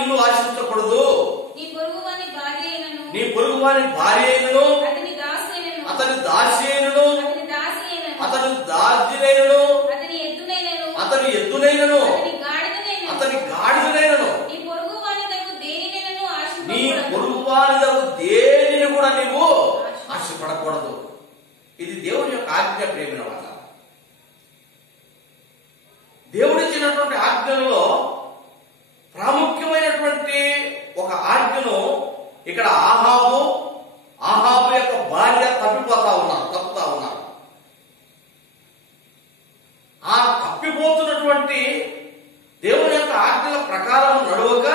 ఇల్లు ఆశించకూడదు, నీ పొరుగువాని భార్య అయినను, అతని దాసి అయినను, అతని దాసినైనను, అతని ఎద్దునైనను, అతని గాడిదనైనను, నీ పొరుగువానిదగు దేనిని కూడా నీవు ఆశపడకూడదు. ఇది దేవుని యొక్క ఆజ్ఞ ప్రేమిన వాళ్ళ. దేవుడిచ్చినటువంటి ఆజ్ఞలలో ప్రాముఖ్యమైనటువంటి ఒక ఆజ్ఞను ఇక్కడ ఆహాబు యొక్క భార్య తప్పుతా ఉన్నారు. ఆ తప్పిపోతున్నటువంటి దేవుని యొక్క ఆజ్ఞల ప్రకారం నడవక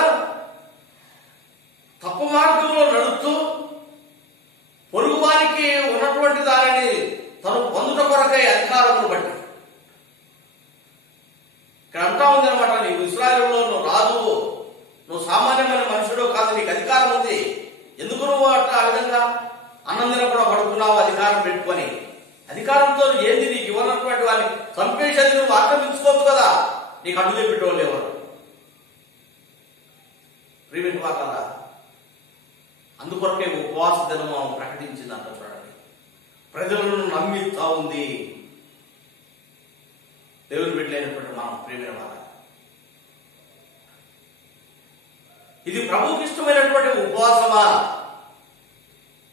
తప్పు మార్గంలో నడుస్తూ పొరుగువారికి ఉన్నటువంటి దానిని కొరకై అధికారమును బట్టి. ఇక్కడ అంటా ఉంది అనమాట, నీవు ఇశ్రాయేలులో నువ్వు రాజువు, నువ్వు సామాన్యమైన మనుషుడు కాదు, నీకు అధికారం ఉంది. ఎందుకు నువ్వు అట్లా ఆ విధంగా అన్నం తినకుండా పడుకున్నావు అధికారం పెట్టుకొని? అధికారంతో ఏంది నీకు ఇవ్వనటువంటి వాడిని చంపేసేది నువ్వు ఆక్రమించుకోవద్దు కదా, నీకు అడ్డు చెప్పేటోళ్ళు ఎవరు? ప్రియమైన వారా, అందుకొరకే ఉపవాస దినము ప్రకటించింది అంట. చూడండి, ప్రజలను నమ్మిస్తా ఉంది దేవుని బిడ్డలైనటువంటి మనం. ప్రియమైన వారా, ఇది ప్రభువుకి ఇష్టమైనటువంటి ఉపవాసమా?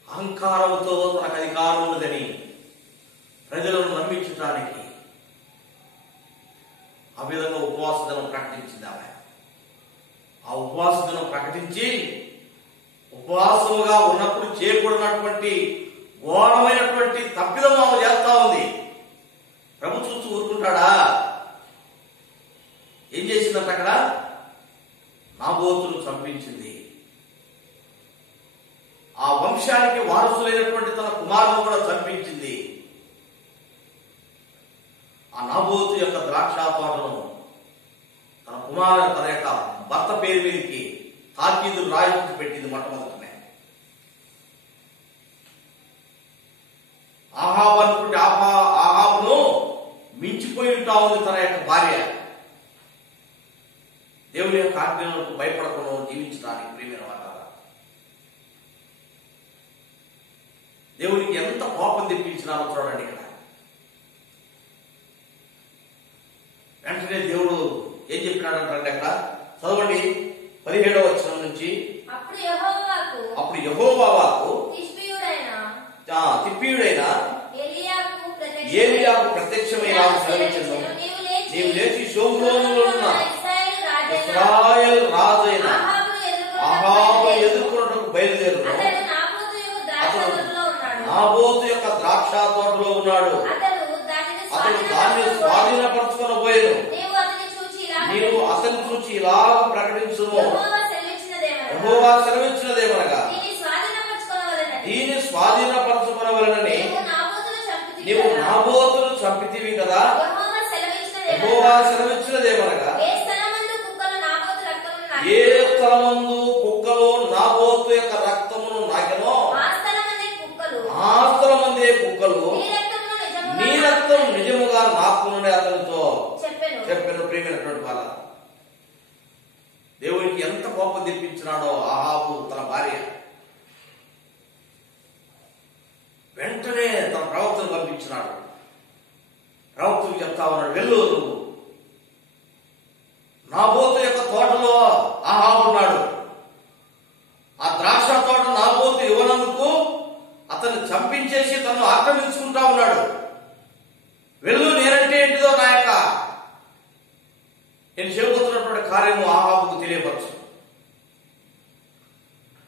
అహంకారంతో తనకు అధికారం ఉన్నదని ప్రజలను నమ్మించడానికి ఆ విధంగా ఉపవాస దినం ప్రకటించింది ఆమె. ఆ ఉపవాస దినం ప్రకటించి ఉపవాసముగా ఉన్నప్పుడు చేయకూడనటువంటి ఘోరమైనటువంటి తప్పిదం ఆమె చేస్తా ఉంది. ప్రభు చూస్తూ ఊరుకుంటాడా? ఏం చేసిందంట అక్కడ? నాబోతును చంపించింది. ఆ వంశానికి వారసులైనటువంటి తన కుమారులను కూడా చంపించింది. ఆ నాబోతు యొక్క ద్రాక్ష తోటను తన యొక్క భర్త పేరు మీదకి తాకీదు రాయించి పెట్టింది మొట్టమొదటనే. ఆహాబు అనుకుంటే ఆహాబును మించిపోయి ఉంటా ఉంది తన యొక్క భార్య. దేవుని యొక్క ఆజ్ఞలకు భయపడకుండా జీవించడానికి. ప్రియమైన వారా, దేవునికి ఎంత కోపం తెప్పించినారో చూడండి. ఇక్కడ వెంటనే దేవుడు ఏం చెప్పినాడంటే అక్కడ చదవండి 17వ వచనం నుంచి. అప్పుడు యెహోవాకు తిష్బీయుడైన ఏలీయాకు ప్రత్యక్షమైన సెలవిచ్చెను, నీవు లేచి షోమ్రోనులో ఉన్న ఇశ్రాయేలు రాజైన అహాబు ఎదుర్కొనుటకు బయలుదేరును. అతడు నాబోతు యొక్క ద్రాక్ష తోటలో ఉన్నాడు. అతడు దాన్ని స్వాధీనపరచుకొని పోయాను. నీవు అతన్ని చూచి ఇలాగ ప్రకటించుము, యెహోవా సెలవిచ్చినదేమనగా దీన్ని స్వాధీనపరచుకొనవలెనని నీవు నాబోతును చంపితివి కదా. యెహోవా సెలవిచ్చినదేమనగా ఏ స్థలమందు కుక్కలో నాబోతు యొక్క రక్తమును నాకెనో ఆ స్థలమందే కుక్కలు నీ రక్తం నిజముగా నాకునుండే అతనితో చెప్పాను. ప్రియమైనటువంటి వాళ్ళ, దేవునికి ఎంత కోపం తెప్పించినాడో ఆహాబు తన భార్య. వెంటనే తన ప్రవక్తను పంపించినాడు. ప్రవక్తకు చెప్తా ఉన్నాడు, వెళ్ళు నువ్వు, నాబోతు యొక్క తోటలో ఆహాబు ఉన్నాడు. ఆ ద్రాక్ష తోట నాబోతు ఇవ్వనందుకు అతన్ని చంపించేసి తను ఆక్రమించుకుంటా ఉన్నాడు. వెళ్ళు, నేనంటే ఏంటిదో నా యొక్క నేను చేయబోతున్నటువంటి కార్యము ఆహాబుకు తెలియపరచు.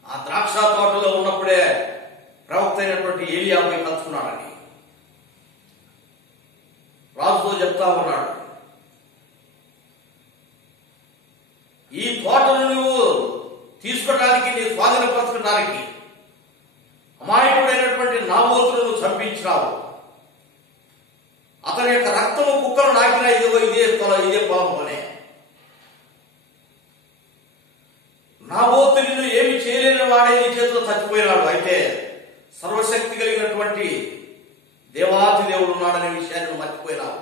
ఆ ద్రాక్ష తోటలో ఉన్నప్పుడే ప్రవక్త అయినటువంటి ఏలియా పోయి కలుసుకున్నాడని రాజుతో చెప్తా ఉన్నాడు, ఈ తోటను నువ్వు తీసుకోవడానికి, నీ స్వాధీనపరచుకోవడానికి అమాయకుడైనటువంటి నాబోతును నువ్వు చంపించినావు. అతని యొక్క రక్తము కుక్కలు నాకినా ఇదే పొలంలోనే. నాబోతు నిన్ను ఏమి చేయలేని వాడే నీ చేతిలో చచ్చిపోయినాడు. అయితే సర్వశక్తి కలిగినటువంటి దేవాది దేవుడు ఉన్నాడనే విషయాన్ని నువ్వు మర్చిపోయినావు.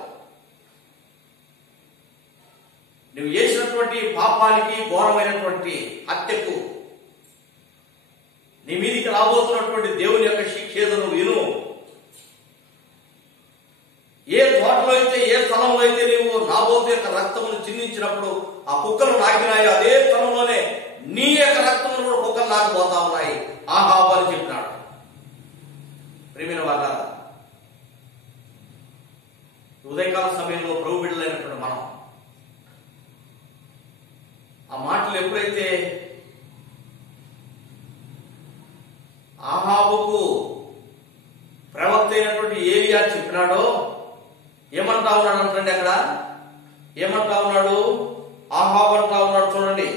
నువ్వు చేసినటువంటి పాపానికి, ఘోరమైనటువంటి హత్యకు నీ మీదికి రాబోతున్నటువంటి దేవుని యొక్క శిక్షేదను విను. ఏ తోటలో అయితే, ఏ స్థలంలో అయితే నీవు నాబోతు యొక్క రక్తమును చిందించినప్పుడు ఆ కుక్కలు నాకినాయో అదే స్థలంలోనే నీ యొక్క రక్తమును కూడా కుక్కలు నాకిపోతా ఉన్నాయి ఆహాబు అని చెప్పినాడు. ప్రియమైన వాళ్ళ, ఉదయకాల సమయంలో ప్రభు బిడ్డలైనటువంటి మనం ఆ మాటలు ఎప్పుడైతే ఆహాబుకు ప్రవక్త అయినటువంటి ఏలియా చెప్పినాడో ఏమంటా ఉన్నాడు అంటే అక్కడ ఏమంటా ఉన్నాడు? ఆహాబు అంటా ఉన్నాడు. చూడండి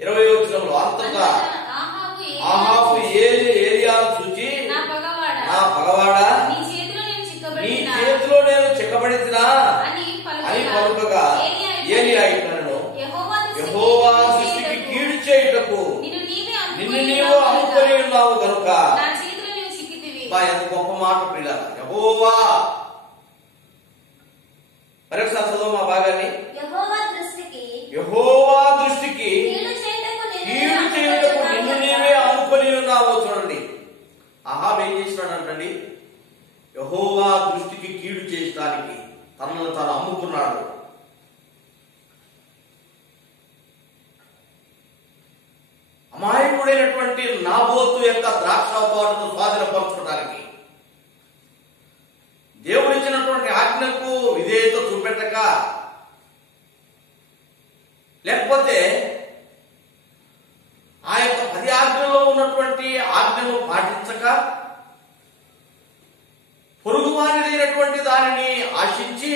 20వ వచనంలో, అంతగా ఆహాబు ఏలియాను చూచి, నా పగవాడా, నీ చేతిలో ఉన్నావు గనుక నా చేతిలో నీవు చిక్కితివి. బా ఎంత గొప్ప మాట ప్రియులారా. యెహోవా, మరొకసారి చదువు మా భాగాన్ని. యెహోవా దృష్టికి యెహోవా దృష్టికి కీడు చేయుటకు కీడు చేయుటకు నిన్ను నీవే అనుకొని ఉన్నావు. చూడండి, అహాబు ఏం చేసినాడంటండి? యెహోవా దృష్టికి కీడు చేయడానికి తనను తాను అమ్ముకున్నాడు. అమాయకుడైనటువంటి నాబోతు యొక్క ద్రాక్ష తోటను స్వాధీనపరచుకోవడానికి దేవుడు ఇచ్చినటువంటి ఆజ్ఞకు విధేయత చూపెట్టక, లేకపోతే ఆ యొక్క 10 ఆజ్ఞలో ఉన్నటువంటి ఆజ్ఞను పాటించక పొరుగువారిదైనటువంటి దానిని ఆశించి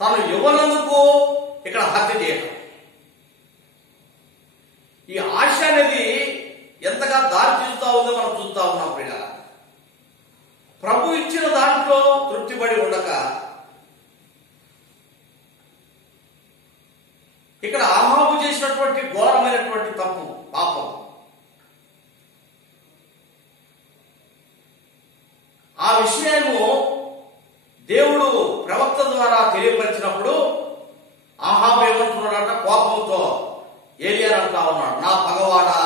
తను ఇవ్వనందుకు ఇక్కడ హత్య చేయడం. ఈ ఆశ అనేది ఎంతగా దారి తీస్తూ ఉందో మనం చూస్తా ఉన్నాం ప్రియులారా. ప్రభు ఇచ్చిన దాంట్లో తృప్తిపడి ఉండక ఇక్కడ అహాబు చేసినటువంటి ఘోరమైనటువంటి తప్పు, పాపం. ఆ విషయము దేవుడు ప్రవక్త ద్వారా తెలియపరిచినప్పుడు అహాబు ఏమంటున్నాడట? కోపంతో ఏలియాని అంటా ఉన్నాడు, నా పగవాడా.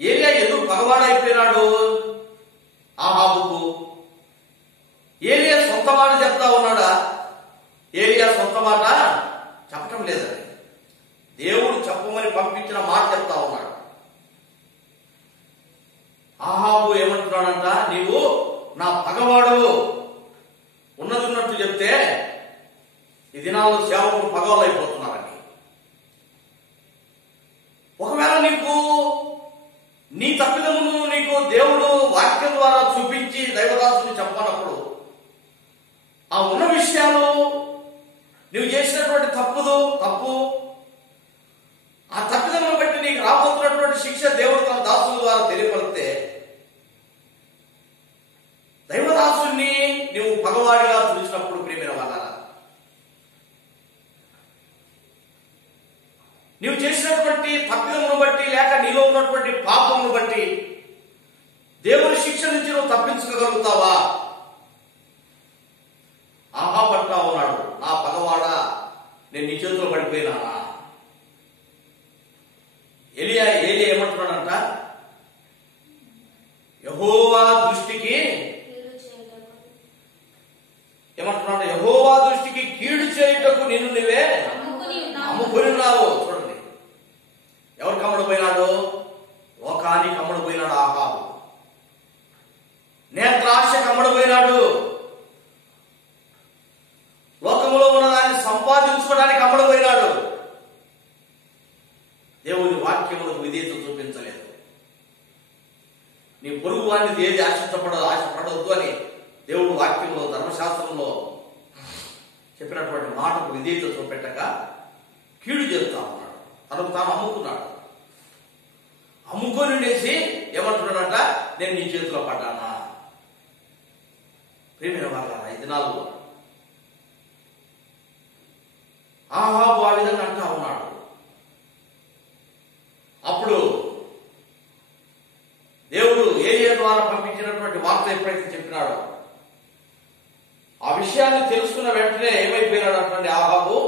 ఏలియా ఎందుకు పగవాడైపోయినాడు? అహాబుకు ఏలియా సొంత మాట చెప్తా ఉన్నాడా? ఏలియా సొంత మాట చెప్పటం లేదండి. దేవుడు చెప్పమని పంపించిన మాట చెప్తా ఉన్నాడు. అహాబు ఏమంటున్నాడంట? నీవు నా పగవాడు. ఉన్నది ఉన్నట్టు చెప్తే ఈ దినాల్లో సేవకులు పగవాళ్ళు అయిపోతున్నారండి. ఒకవేళ నీకు నీ తప్పిదమును నీకు దేవుడు వాక్యం ద్వారా చూపించి దైవదాసుని చెప్పనప్పుడు ఆ ఉన్న విషయాలు నువ్వు చేసినటువంటి తప్పు ఆ తప్పిదమును బట్టి నీకు రాబోతున్నటువంటి శిక్ష దేవుడు తన దాసుల ద్వారా తెలియపడితే దైవదాసుని నువ్వు పగవాడిగా చూసినప్పుడు ప్రేమిన వాళ్ళ నీవు చేసినటువంటి తప్పిదమును బట్టి లేక నీలో ఉన్నటువంటి పాపమును బట్టి దేవుని శిక్ష నుంచి నువ్వు తప్పించుకోగలుగుతావా? ఆహా పట్టా ఉన్నాడు, నా పగవాడా, నేను నీ చేతిలో పడిపోయినానా? ఏలియా ఏమంటున్నాడంట? యెహోవా దృష్టికి ఏమంటున్నాడు? యెహోవా దృష్టికి కీడు చేయుటకు నిన్ను నువ్వే అమ్ముకొని ఉన్నావు. చూడండి, ఎవరికి అమ్ముడుపోయినాడు? లోకానికి అమ్ముడుపోయినాడు అహాబు. నేత్రాశకు అమ్ముడుపోయినాడు. లోకంలో ఉన్నదాన్ని సంపాదించుకోవడానికి అమ్ముడుపోయినాడు. దేవుని వాక్యములకు విధేయత చూపించలేదు. నీ పొరుగు వారిని ఏది ఆశపడవద్దు అని దేవుడు వాక్యంలో ధర్మశాస్త్రంలో చెప్పినటువంటి మాటకు విధేయత చూపెట్టక కీడు చేస్తా ఉన్నాడు. తనకు తాను అమ్ముకున్నాడు. అమ్ముకొని ఉండేసి ఏమంటున్నాడంట? నేను నీ చేతిలో పడ్డానా? ప్రేమిన వాళ్ళ 5 దినాల్లో అహాబు ఆ విధంగా అంటా ఉన్నాడు. అప్పుడు దేవుడు ఏలియా ద్వారా పంపించినటువంటి వార్త ఎప్పుడైతే చెప్పినాడో ఆ విషయాన్ని తెలుసుకున్న వెంటనే ఏమైపోయినాడు అంటే అహాబు.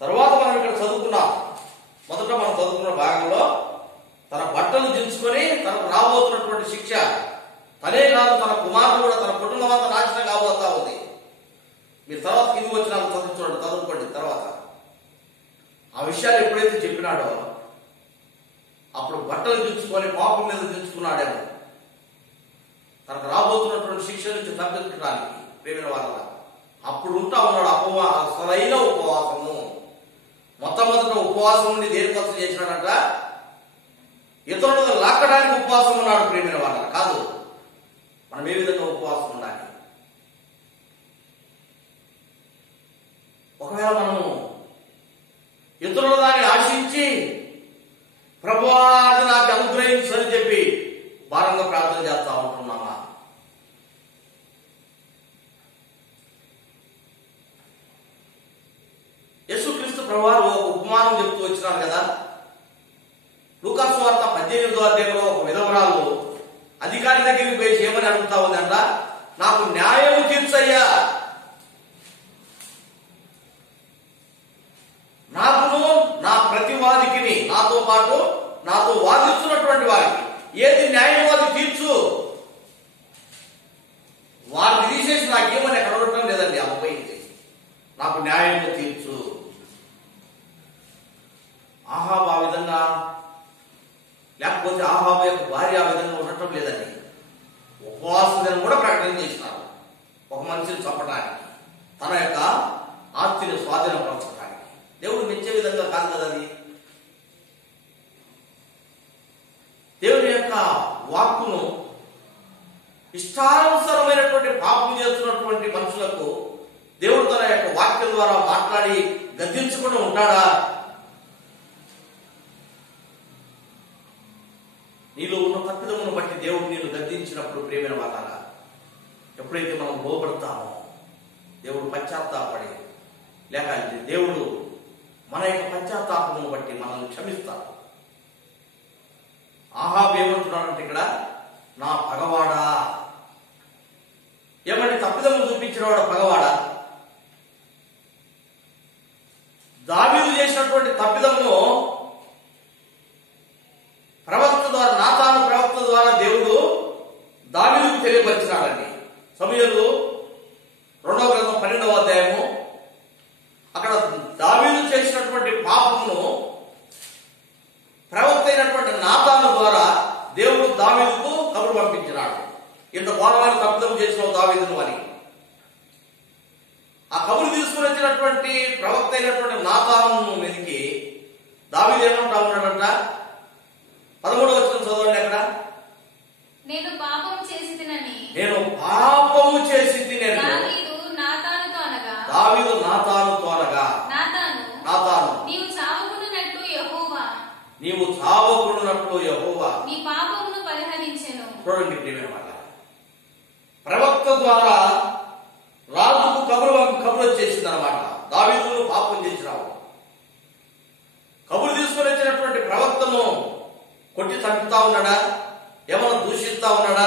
తర్వాత మనం ఇక్కడ చదువుకున్నాం, మొదట మనం చదువుకున్న భాగంలో తన బట్టలు దించుకొని తనకు రాబోతున్నటువంటి శిక్ష తనే కాదు, తన కుమారుడు కూడా, తన కుటుంబం అంతా నాశనం కాబోతా ఉంది. మీరు తర్వాత కింది వచ్చిన చదువుకోండి. తర్వాత ఆ విషయాలు ఎప్పుడైతే చెప్పినాడో అప్పుడు బట్టలు దించుకొని పాపం మీద దించుకున్నాడేమో తనకు రాబోతున్నటువంటి శిక్ష నుంచి తప్పించడానికి. ప్రేమిన వాళ్ళ అప్పుడు ఉంటా ఉన్నాడు అసలైన ఉపవాసము. మొట్టమొదట ఉపవాసం నుండి దేనికోసం చేసినాడంట? ఇతరులను లాక్కడానికి ఉపవాసం ఉన్నాడు. ప్రేమిన వాళ్ళ కాదు, మనం ఏ విధంగా ఉపవాసం ఉండాలి? ఒకవేళ మనము ఇతరుల దాన్ని ఆశించి ప్రభువా అది నాకు అనుగ్రహించని చెప్పి భారంగా ప్రార్థన చేస్తా ఉంటున్నామా? యేసుక్రీస్తు ప్రభువారు ఒక ఉపమానం చెప్తూ వచ్చినారు కదా. లూకాసు వార్త 18వ అధ్యాయంలో ఒక విధవరాలు అధికారి దగ్గరికి పోయి ఏమని అడుగుతా ఉందంట, నాకు న్యాయము తీర్చయ్యా, నాకును నా ప్రతివాదికి, నాతో పాటు నాతో వాదిస్తున్నటువంటి వారికి ఏది న్యాయమో అది తీర్చు, వారిని తీసేసి నాకేమని ఎక్కడ ఉండటం లేదండి, అమ్మాయింది, నాకు న్యాయము తీర్చు. ఆహాబు ఆ విధంగా, లేకపోతే ఆహాబు యొక్క భార్య ఆ విధంగా ఉండటం లేదండి. ఉపవాస దినం కూడా ప్రకటన చేసినారు, ఒక మనిషిని చంపడానికి, తన యొక్క ఆస్తిని స్వాధీనపరచడానికి. దేవుడు మెచ్చే విధంగా కాదు కదా అది. దేవుని యొక్క వాక్కును ఇష్టానుసారమైనటువంటి పాపం చేస్తున్నటువంటి మనుషులకు దేవుడు తన యొక్క వాక్యం ద్వారా మాట్లాడి గద్దించకుండా ఉంటాడా? నీలో ఉన్న తప్పిదమును బట్టి దేవుడు నేను గద్దించినప్పుడు ప్రేమైన వాళ్ళారా, ఎప్పుడైతే మనం లోబడతామో దేవుడు పశ్చాత్తాపడి, లేక దేవుడు మన యొక్క పశ్చాత్తాపమును బట్టి మనల్ని క్షమిస్తాడు. ఆహాబు ఏమంటున్నాడంటే ఇక్కడ, నా పగవాడా, ఏమంటే తప్పిదము చూపించిన వాడు పగవాడా? దావీదు చేసినటువంటి తప్పిదమును ప్రవక్త ద్వారా, నాతాను ప్రవక్త ద్వారా దేవుడు దావీదుకు తెలియపరిచినాడండి. సమూయేలు 2వ గ్రంథం 12వ అధ్యాయము, అక్కడ దావీదు చేసినటువంటి పాపమును ప్రవక్త అయినటువంటి నాతాను ద్వారా దేవుడు దావీదుకు కబురు పంపించినాడు, ఇంత ఘోరమైన తప్పిదం చేసిన దావీదును అని. ఆ కబురు తీసుకుని వచ్చినటువంటి ప్రవక్త అయినటువంటి నాతాను మీదకి దావీదు ఏమంటా ఉన్నాడంట, 13వ వచనం చదవండి. అక్కడ నేను పాపం చేసి తినని, నేను పాపము చేసి తినని, దావీదు నాతానుతో అనగా, దావీదు నాతానుతో అనగా, నాతాను నీవు చావకున్నట్లు యెహోవా, నీవు చావకున్నట్లు యెహోవా నీ పాపమును పరిహరించెను. చూడండి ప్రియమైన వాళ్ళ, ప్రవక్త ద్వారా రాజుకు కబురు వచ్చేసింది అనమాట, దావీదును పాపం చేసినావు. కబురు తీసుకొని వచ్చినటువంటి ప్రవక్తను కొట్టి చంపుతా ఉన్నాడా, ఏమైనా దూషిస్తా ఉన్నాడా?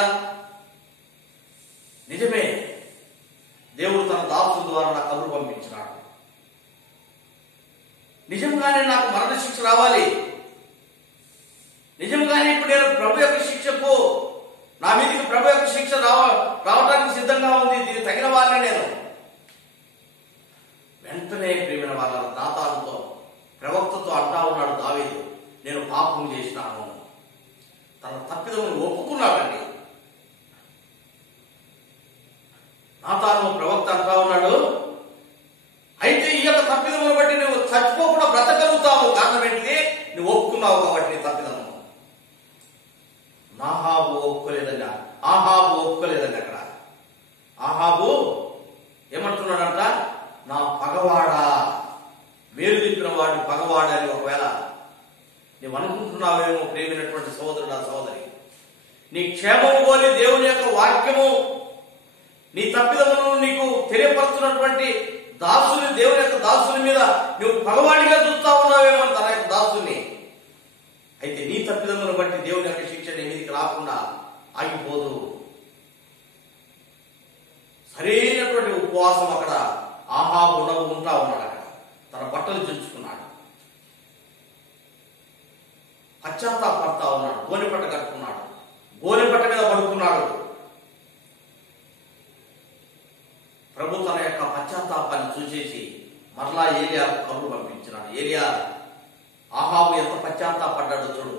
నిజమే, దేవుడు తన దాసుల ద్వారా నాకు కబురు పంపించినాడు. నిజంగానే నాకు మరణ శిక్ష రావాలి, నిజంగానే ఇప్పుడు నేను ప్రభు యొక్క శిక్షకు, నా మీదకి ప్రభు యొక్క శిక్ష రావడానికి సిద్ధంగా ఉంది, దీనికి తగిన వాళ్ళనే నేను. వెంటనే ప్రియమైన వాళ్ళ నాతానుతో ప్రవక్తతో అంటా ఉన్నాడు దావీదు, నేను పాపం చేసినాను. తన తప్పిదమును ఒప్పుకున్నాడండి. నాతాను ప్రవక్త అంటా ఉన్నాడు, అయితే ఈ యొక్క తప్పిదమును బట్టి నువ్వు చచ్చిపోకుండా బ్రతకలుగుతావు, కారణం ఏంటిది, నువ్వు ఒప్పుకున్నావు కాబట్టి నీ తప్పిదము. ఆహాబు ఒప్పుకోలేదండి. అక్కడ ఆహాబు ఏమంటున్నాడంట, నా పగవాడా, మేలు చెప్పిన వాడిని పగవాడా అని ఒకవేళ నువ్వు అనుకుంటున్నావేమో ప్రేమైనటువంటి సోదరుడు, సోదరి, నీ క్షేమము కోరి దేవుని యొక్క వాక్యము నీ తప్పిదములను నీకు తెలియపరుస్తున్నటువంటి దాసుని, దేవుని యొక్క దాసుని మీద నువ్వు పగవాడిగా చూస్తా ఉన్నావేమో తన యొక్క దాసుని. అయితే నీ తప్పిదములను బట్టి దేవుని యొక్క శిక్ష నీ మీదకి రాకుండా ఆగిపోదు. సరైనటువంటి ఉపవాసం అక్కడ ఆహాబు ఉంటా ఉన్నాడు. అక్కడ తన బట్టలు చించుకున్నాడు, పశ్చాత్తాపడతా ఉన్నాడు, గోనెపట్ట కట్టుకున్నాడు, గోనెపట్ట మీద పడుకున్నాడు. ప్రభు తన యొక్క పశ్చాత్తాపాన్ని చూసేసి మరలా ఏలియా కబురు పంపించినాడు. ఏలియా, ఆహాబు ఎంత పశ్చాత్తాపడ్డాడో చూడు,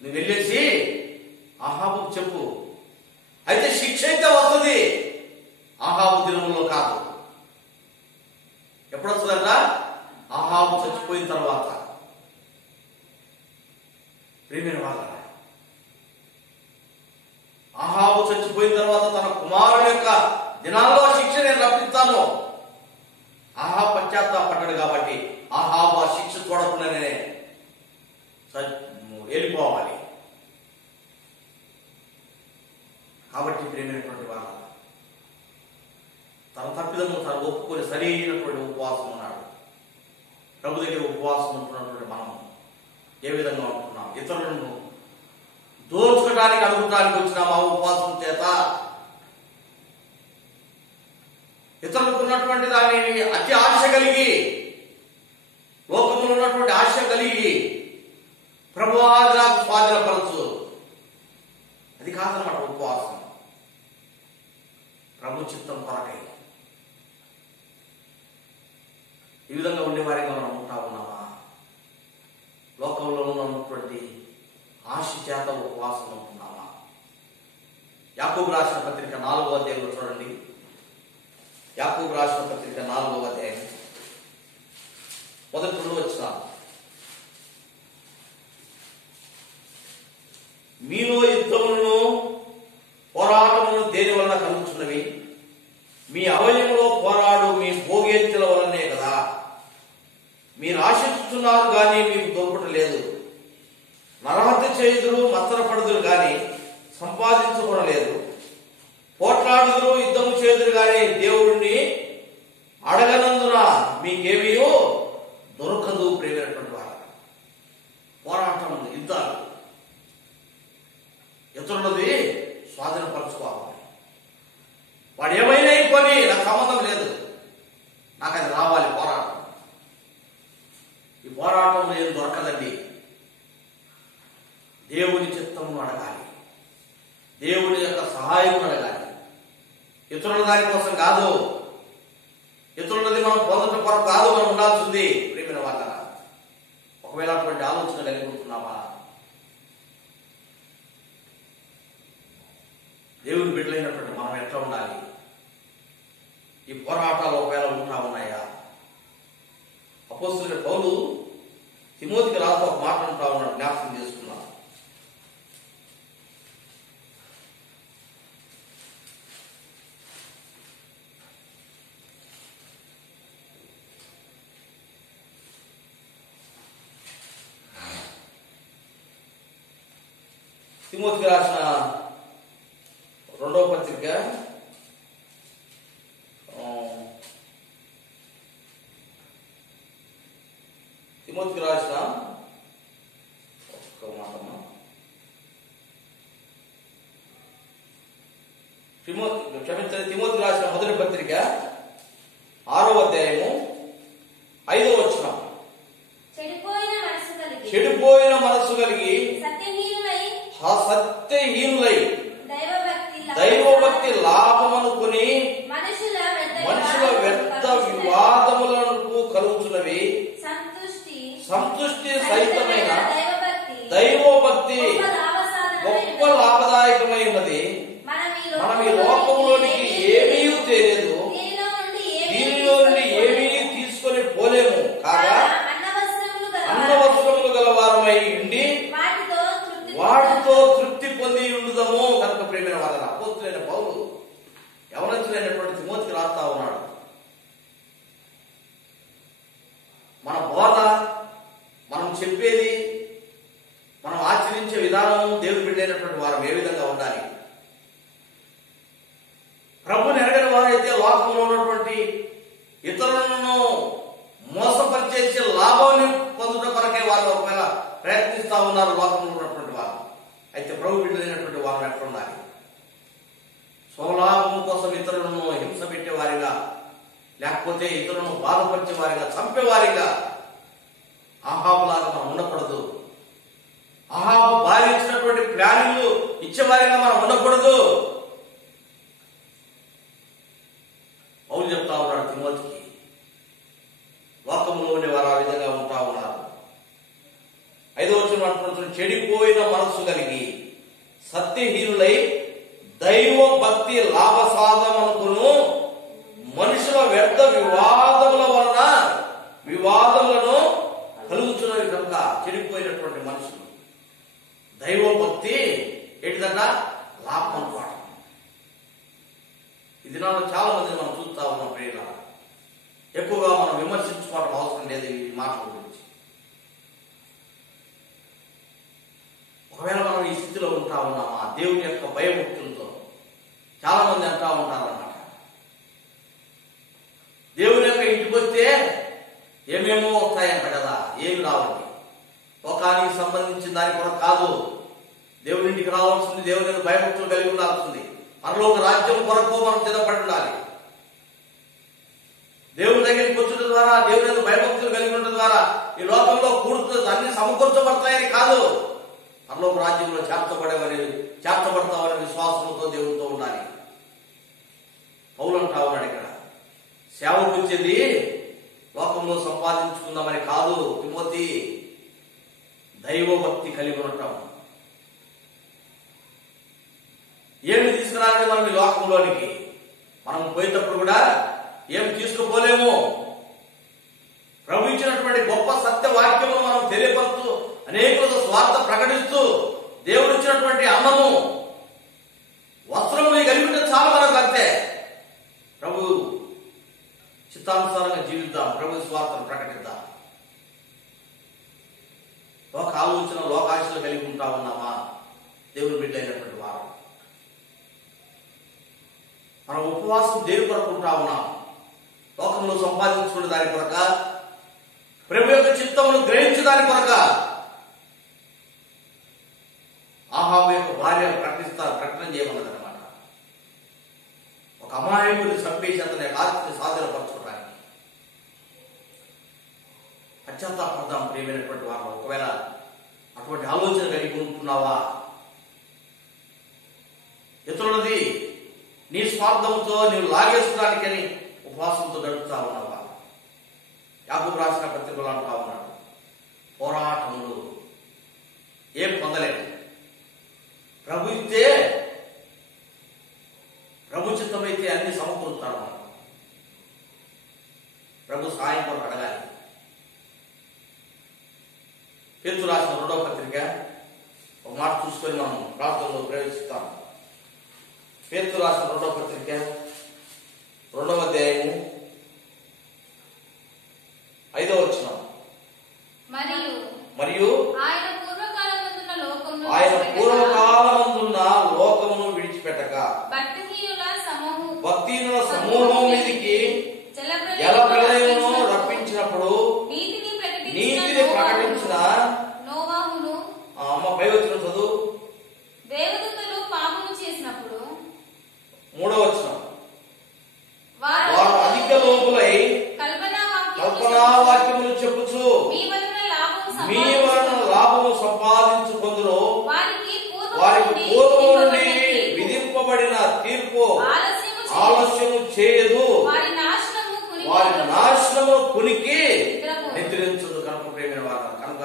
నువ్వు వెళ్ళేసి ఆహాబుకు చెప్పు. అయితే శిక్ష అయితే వస్తుంది, ఆహాబు దినములో కాదు. ఎప్పుడు వస్తుందంట? ఆహాబు చచ్చిపోయిన తర్వాత. ప్రియమైన వాళ్ళ, ఆహాబు చచ్చిపోయిన తర్వాత తన కుమారుడు యొక్క దినాల్లో శిక్ష నేను రప్పిస్తాను. ఆహాబు పశ్చాత్తాపడ్డాడు కాబట్టి ఆహాబు ఆ శిక్ష చూడకుండానే వెళ్ళిపోవాలి. కాబట్టి ప్రియమైనటువంటి వాళ్ళ, తన తప్పిదము తను ఒప్పుకొని సరైనటువంటి ఉపవాసం ఉన్నాడు. ప్రభు దగ్గర ఉపవాసం ఉంటున్నటువంటి మనం ఏ విధంగా ఉంటున్నాం? ఇతరులను దోచుకోవడానికి అడుగుతానికి వచ్చినామా ఉపవాసం చేత? ఇతరులకు ఉన్నటువంటి దాని అతి ఆశ కలిగి, లోకంలో ఉన్నటువంటి ఆశ కలిగి ప్రభువా నాకు స్వాధీనపరచు, అది కాదన్నమాట ఉపవాసం. ప్రభు చిత్తం కొరకై ఈ విధంగా ఉండేవారిగా మనం ఉంటా ఉన్నామా? లోకంలో ఉన్నటువంటి ఆశ చేత ఉపవాసం ఉంటున్నామా? యాకోబు రాసిన పత్రిక 4వ అధ్యాయంలో చూడండి. యాకోబు రాసిన పత్రిక 4వ అధ్యాయం మొదటి 2 వచనాలు. మీలో యుద్ధములను పోరాటములను దేని వలన కలుగుతున్నవి? మీ అవయవంలో పోరాడు మీ భోగేచ్ఛల వలనే కదా. మీరు ఆశిస్తున్నారు కానీ మీకు దొరకటం లేదు. నరహత్య చేయుదురు, మత్సరపడుదురు కానీ సంపాదించుకోవడం లేదు. పోట్లాడుదురు, యుద్ధము చేదురు కానీ దేవుడిని అడగనందున మీకేమీ దొరకదు. ప్రేమైనటువంటి వారు పోరాటం, యుద్ధాలు, ఇతరులది స్వాధీనపరచుకోవాలి. వాడు ఏమైనా అయిపోయి నాకు సంబంధం లేదు, నాకు అది రావాలి. పోరాటం, ఈ పోరాటంలో ఏం దొరకదండి. దేవుని చిత్తమును అడగాలి, దేవుని యొక్క సహాయం అడగాలి. ఇతరుల దానికోసం కాదు, ఇతరులది మనం పొందడం కొరకు కాదు మనం ఉండాల్సింది. ప్రేమైన వాళ్ళ ఒకవేళ అటువంటి ఆలోచన కలిగిపోతున్నామా? దేవుని బిడ్డలైనటువంటి మనం ఎట్లా ఉండాలి? ఈ పోరాటాలు ఒకవేళ ఉంటా ఉన్నాయా? అపోస్తలుడైన పౌలు తిమోతికి రాస్తూ ఒక మాట అంటా ఉన్నాడు, జ్ఞాపకం చేసుకున్నా. తిమోతికి రాసిన 2వ పత్రిక 6వ అధ్యాయము 5వ వచనం. చెడిపోయిన మనసు కలిగి సత్యహీనులై దైవభక్తి లాభమనుకుని మనుషుల వ్యర్థ వివాదములకు కలుగుతున్నవి. సంతుష్టి సహితమైన దైవభక్తి గొప్ప లాభదాయకమైనది. మనం ఈ లోకంలోనికి ఏమీ తెలియదు, దీనిలో నుండి ఏమీ తీసుకొని పోలేము. కాగా అన్నవస్త్రములు గల వారమై ఉండి వాటితో తృప్తి పొంది ఉండుదాము. కనుక ప్రేమైన వాళ్ళ అపోస్తులైన పౌలు యవనస్తులైనటువంటి తిమోతికి రాస్తా ఉన్నాడు. మన బోధ, మనం చెప్పేది, మనం ఆచరించే విధానం దేవుని బిడ్డైనటువంటి వారు ఏ విధంగా ఉండాలి? ప్రభుని ఎరగని వారైతే లోకంలో ఉన్నటువంటి ఇతరులను మోసపరిచేసి లాభాన్ని పొందడం కొరకే వారు ఒకవేళ ప్రయత్నిస్తా ఉన్నారు లోకంలో ఉన్నటువంటి వారు. అయితే ప్రభు బిడ్డలైనటువంటి వారు ఎట్లా ఉండాలి? స్వలాభం కోసం ఇతరులను హింస పెట్టేవారిగా, లేకపోతే ఇతరులను బాధపరిచేవారిగా, చంపేవారిగా అహాబులాగా మనం ఉండకూడదు. అహాబు భార్య ఇచ్చినటువంటి ప్లానింగ్లు ఇచ్చేవారిగా మనం ఉండకూడదు. పౌలు చెప్తా ఉన్నాడు తిమోతికి, లోకంలో ఉండేవారు ఆ విధంగా ఉంటా ఉన్నారు. 5వ వచనం అంటున్నారు, చెడిపోయిన మనస్సు కలిగి సత్యహీనులై దైవ భక్తి లాభ సాధనకును మనుషుల వ్యర్థ వివాదములను కలుగుతున్నవి. కనుక చెడిపోయినటువంటి మనుషులు దైవ భక్తి ఏంటిదన్నా లాభం అనుకోవడం. ఈ దినాల్లో చాలా మందిని మనం చూస్తా ఉన్నాం. ప్రియుల ఎక్కువగా మనం విమర్శించుకోవడం అవసరం లేదు ఈ మాటల గురించి. ఒకవేళ మనం ఈ స్థితిలో ఉంటా ఉన్నామా దేవుని యొక్క భయభక్తులతో? చాలా మంది అంటా ఉంటారన్నమాట, దేవుని యొక్క ఇంటికి వస్తే ఏమేమో వస్తాయంట కదా, ఏమి రావండి. లోకానికి సంబంధించిన దాని కొరకు కాదు. దేవుడి ఇంటికి రావాల్సింది, దేవుని భయభక్తులు కలిగి ఉండాల్సింది, పరలోక రాజ్యం కొరకు మనం సిద్ధపడి ఉండాలి. దేవుని దగ్గరికి వచ్చుట ద్వారా, దేవుని భయభక్తులు కలిగి ఉండడం ద్వారా ఈ లోకంలో కూడుతూ అన్ని సమకూర్చబడతాయని కాదు, పరలోక రాజ్యంలో చేర్చబడతామనే విశ్వాసంతో దేవునితో ఉండాలి. పౌలు అంటా ఉన్నాడు ఇక్కడ, సేవకు వచ్చేది లోకంలో సంపాదించుకుందామని కాదు తిమోతి, దైవభక్తి కలిగి ఉండటం. ఏమి తీసుకురాలని మనం ఈ లోకంలోనికి? మనం పోయేటప్పుడు కూడా ఏమి తీసుకుపోలేము. ప్రభు ఇచ్చినటువంటి గొప్ప సత్య వాక్యమును మనం తెలియపరుస్తూ, అనేకులకు స్వార్థ ప్రకటిస్తూ, దేవుడు ఇచ్చినటువంటి అన్నము వస్త్రము కలిగి ఉంటే చాలు మనకు అంతే. ప్రభు చిత్తానుసారంగా జీవిద్దాం, ప్రభు స్వార్థను ప్రకటిద్దాం. లోక ఆలోచన, లోకాశలు కలిగి ఉంటా ఉన్నామా? దేవుని బిడ్డ అయినటువంటి వారు మనం ఉపవాసం దేని కొరకు ఉంటా ఉన్నాం? లోకంలో సంపాదించుకునే దాని కొరక, ప్రభు యొక్క చిత్తమును గ్రహించే దాని కొరక? ఆహాబు యొక్క భార్య ప్రకటన చేయమన్నది అనమాట. ఒక అమాయకుడిని చంపేసి అతని ఆస్తిని సాధనపరచుకోవడానికి. పశ్చాత్తాపడదాం ప్రియమైనటువంటి వారు. ఒకవేళ అటువంటి ఆలోచన కలిగి ఉంటున్నావా? ఇతరులది నీ స్వార్థంతో నీవు లాగేసుకోవడానికని ఉపవాసంతో గడుపుతా ఉన్నావా? యాకోబు రాసిన పత్రికలు అంటా ఉన్నాడు, పోరాటములు ఏం పొందలేదు. ప్రభు ఇస్తే, ప్రభు చిత్తమైతే అన్ని సమకూరుతాడు. ప్రభు సాయం కొరకు అడగాలి. పేతురు రాసిన 2వ పత్రిక ఒక మాట చూసుకొని మనం ప్రార్థనలో ప్రవేశిస్తాం. పేతురు రాసిన 2వ పత్రిక 2వ అధ్యాయము 5వ వచనం. మరియు ఆయన పూర్వకాలమందున్న లోకమును విడిచిపెట్టక భక్తిహీనుల సమూహం మీదికి జలప్రళయమును రప్పించినప్పుడు నీతిని ప్రకటించిన అమ్మ పైవచన చదువు. దేవదూతలు పాపము చేసినప్పుడు 3వ వచనం. వారు అధిక లోపులై కల్పనా వాక్యములు చెప్పుచు మీ వలన లాభము సంపాదించుకొందురు. వారికి పూర్వము నుండి విధింపబడిన తీర్పు ఆలస్యము చేయదు, వారి నాశనము కునికి నిద్రించదు. కనుక ప్రేమైన వారు, కనుక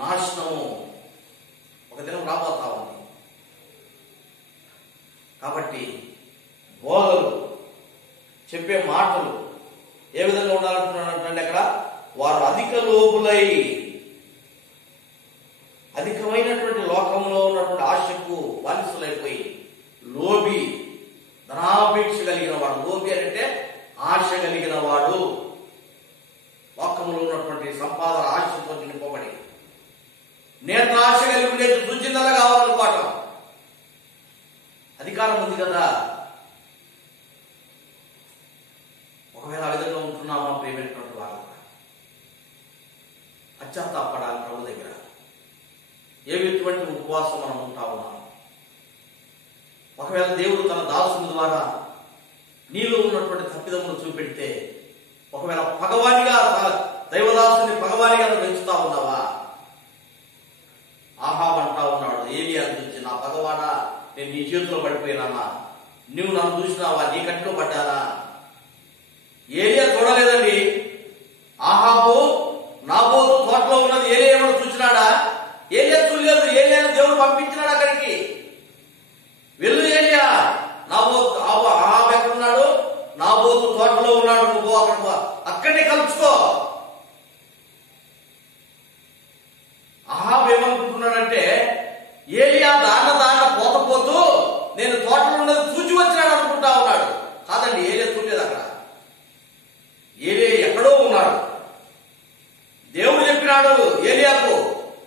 నాశనము ఒక దినం రాబోతా ఉంది. కాబట్టి బోధలు, చెప్పే మాటలు ఏ విధంగా ఉండాలంటున్నాడంటే అక్కడ, వారు అధిక లోపులై, అధికమైనటువంటి లోకంలో ఉన్నటువంటి ఆశకు బానిసలైపోయి, లోబి, ధనాపేక్ష కలిగిన వాడు. లోబి అంటే ఆశ కలిగిన వాడు. లోకంలో ఉన్నటువంటి సంపాదన ఆశతో నింపబడి, నేత్ర ఆశ కలిగి ఉండేది, రుచినల్ల కావాలనుకోవటం. అధికారం ఉంది కదా. ఒకవేళ ఆ విధంగా ఉంటున్నామా ప్రేమైనటువంటి వాళ్ళు? పశ్చాత్తాపడాలి ప్రభు దగ్గర. ఎటువంటి ఉపవాసం మనం ఉంటా ఉన్నాం? ఒకవేళ దేవుడు తన దాసుని ద్వారా నీలో ఉన్నటువంటి తప్పిదములు చూపెడితే, ఒకవేళ పగవానిగా దైవదాసుని పగవానిగా పెంచుతా ఉన్నావా? ఆహాబు అంటా ఉన్నాడు ఏలియా చూసి, నా పగవాడా, నేను నీ చేతిలో పడిపోయినానా? నువ్వు నన్ను చూసినావా? నీ కంట్లో పడ్డానా? ఏలియా చూడలేదండి. ఆహాబు నాబోతు తోటలో ఉన్నది ఏలియా ఏమన్నా చూసినాడా? ఏలియా చూడలేదు. ఏలియాను దేవుడు పంపించినాడు అక్కడికి. వెళ్ళు ఏలియా, నాబోతు ఆహాబు ఎక్కడున్నాడు? నాబోతు తోటలో ఉన్నాడు, నువ్వు అక్కడిని కలుసుకో. ఆహాబు ఏమనుకుంటున్నాడంటే, ఏలియా దాన్న పోతూ నేను తోటలో ఉన్నది చూచి వచ్చినాడు అనుకుంటా ఉన్నాడు. కాదండి, ఏలియా చూడలేదు. అక్కడ ఏలియా ఎక్కడో ఉన్నాడు. దేవుడు చెప్పినాడు ఏలియాకు,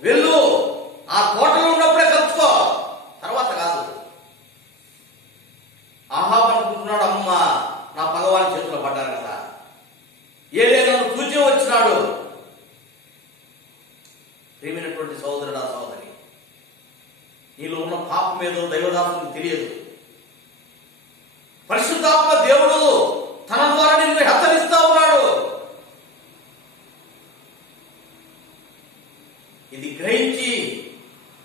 వెళ్ళు, ఆ తోటలో ఉన్నప్పుడే కలుసుకో, తర్వాత కాదు. ఆహాబు అనుకుంటున్నాడు, అమ్మ నా పగవాని చేతిలో పడ్డారు కదా, ఏలియా నన్ను చూచి వచ్చినాడు. ప్రియమైనటువంటి పరిశుద్ధాత్మ దేవుడు తన ద్వారా నిన్ను హెచ్చరిస్తా ఉన్నాడు. ఇది గ్రహించి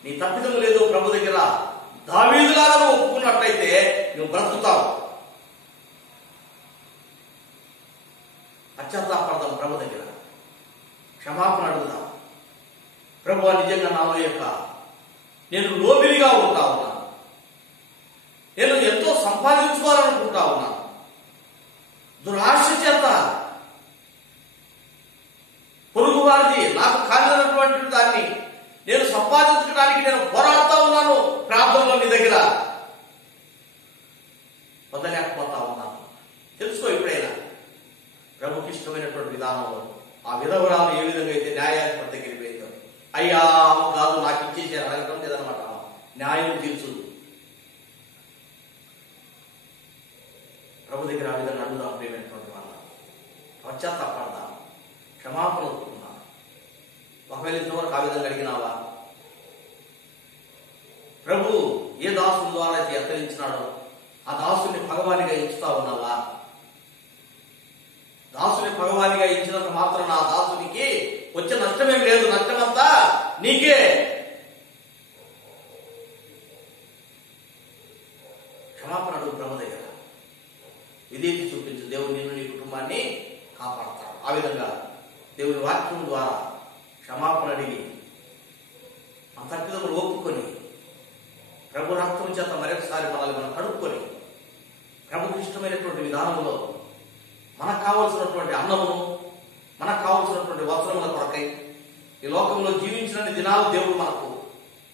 నీ తప్పిదం లేదు ప్రభు దగ్గర దావీదులాగా నువ్వు ఒప్పుకున్నట్లయితే నువ్వు బ్రతుకుతావు. పశ్చాత్తాపడదాం ప్రభు దగ్గర, క్షమాపణ అడుగుదాం. ప్రభు నిజంగా నాలో యొక్క నేను లోబిలిగా ఉంటా ఉన్నాను, నేను ఎంతో సంపాదించుకోవాలనుకుంటా ఉన్నాను, దురాశ చేత పొరుగు వారిది నాకు కాలినటువంటి దాన్ని నేను సంపాదించడానికి నేను పోరాడుతూ ఉన్నాను. ప్రార్థనలో నీ దగ్గర పొందలేకపోతా ఉన్నాను. తెలుసుకో ఎప్పుడైనా ప్రభుకి ఇష్టమైనటువంటి విధానంలో ఆ విధవరాలు ఏ విధంగా అయితే న్యాయాధిపతి దగ్గరికి పోయిందో, అయ్యా కాదు నాకు ఇచ్చేసారు అడగటం లేదనమాట, న్యాయం తీర్చు. ప్రభు దగ్గర ఆ విధంగా అడుగుదాం. ప్రేమైనటువంటి వాళ్ళ పశ్చాత్తాపడదాం, క్షమాపణ ఒప్పుకున్నాం. ఒకవేళ ఇంతవరకు ఆ విధంగా అడిగినావా? ప్రభు ఏ దాసుని ద్వారా అయితే హెచ్చరించినాడో ఆ దాసుని భగవానిగా ఎంచుతా ఉన్నావా? దాసుని భగవానిగా ఇచ్చినంత మాత్రం ఆ దాసునికి వచ్చే నష్టమేం లేదు, నష్టమంతా నీకే. క్షమాపణ అడుగు ప్రభు దగ్గర, విధేయత చూపించు. దేవుడు నిన్ను నీ కుటుంబాన్ని కాపాడతాడు. ఆ విధంగా దేవుని వాక్యం ద్వారా క్షమాపణ అడిగి ఆ తప్పిదములు ఒప్పుకొని ప్రభు రక్తం చేత మరొకసారి మనల్ని మనం కడుక్కొని ప్రభుకి ఇష్టమైనటువంటి విధానంలో మనకు కావలసినటువంటి అన్నమును, మనకు కావలసినటువంటి వస్త్రముల కొరకై ఈ లోకంలో జీవించిన దినాలు దేవుడు మనకు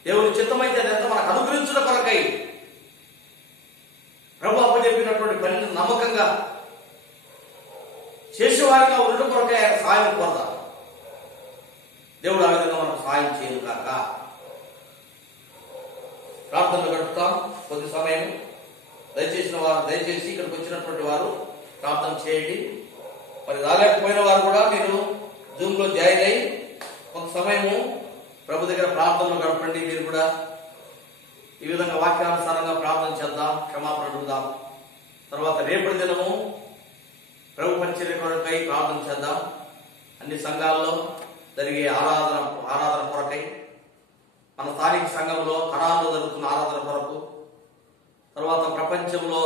దేవుని చిత్తమైతే అదంతా మనకు అనుగ్రహించిన కొరకై ప్రభు అప్పచెప్పినటువంటి పనిని నమ్మకంగా చేసేవారిగా ఉండటం కొరకై ఆయన సహాయం కోరతారు. దేవుడు ఆ విధంగా మనకు సహాయం చేయను కాక. ప్రార్థనలు గడుపుతాం కొద్ది సమయం. దయచేసి ఇక్కడికి వచ్చినటువంటి వారు ప్రార్థన చేయండి. మరి రాలేకపోయిన వారు కూడా మీరు జూమ్ లో జాయిన్ అయ్యి కొంత సమయము ప్రభు దగ్గర ప్రార్థనలు గడపండి. మీరు కూడా ఈ విధంగా వాక్యానుసారంగా ప్రార్థన చేద్దాం, క్షమాపణ అడుగుదాం. తర్వాత రేపటి దినము ప్రభు పరిచర్య కొరకై ప్రార్థన చేద్దాం. అన్ని సంఘాల్లో జరిగే ఆరాధన కొరకై, మన స్థానిక సంఘంలో కణాల్లో జరుగుతున్న ఆరాధన కొరకు, తర్వాత ప్రపంచంలో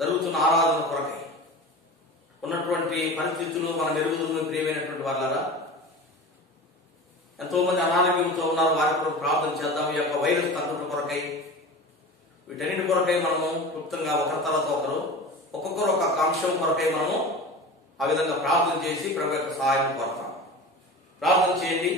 జరుగుతున్న ఆరాధన కొరకై ఉన్నటువంటి పరిస్థితులు మన మెరుగుదలను ప్రియమైనటువంటి వాళ్ళారా, ఎంతో మంది అనారోగ్యంతో ఉన్నారు, వారి కొరకు ప్రార్థన చేద్దాం. ఈ యొక్క వైరస్ తగ్గుట కొరకై, వీటన్నిటి కొరకై మనము క్లుప్తంగా ఒకరి తర్వాత ఒకరు ఒక్కొక్కరు ఒక్కొక్క అంశం కొరకై మనము ఆ విధంగా ప్రార్థన చేసి ప్రభు యొక్క సహాయం కోరతాం. ప్రార్థన చేయండి.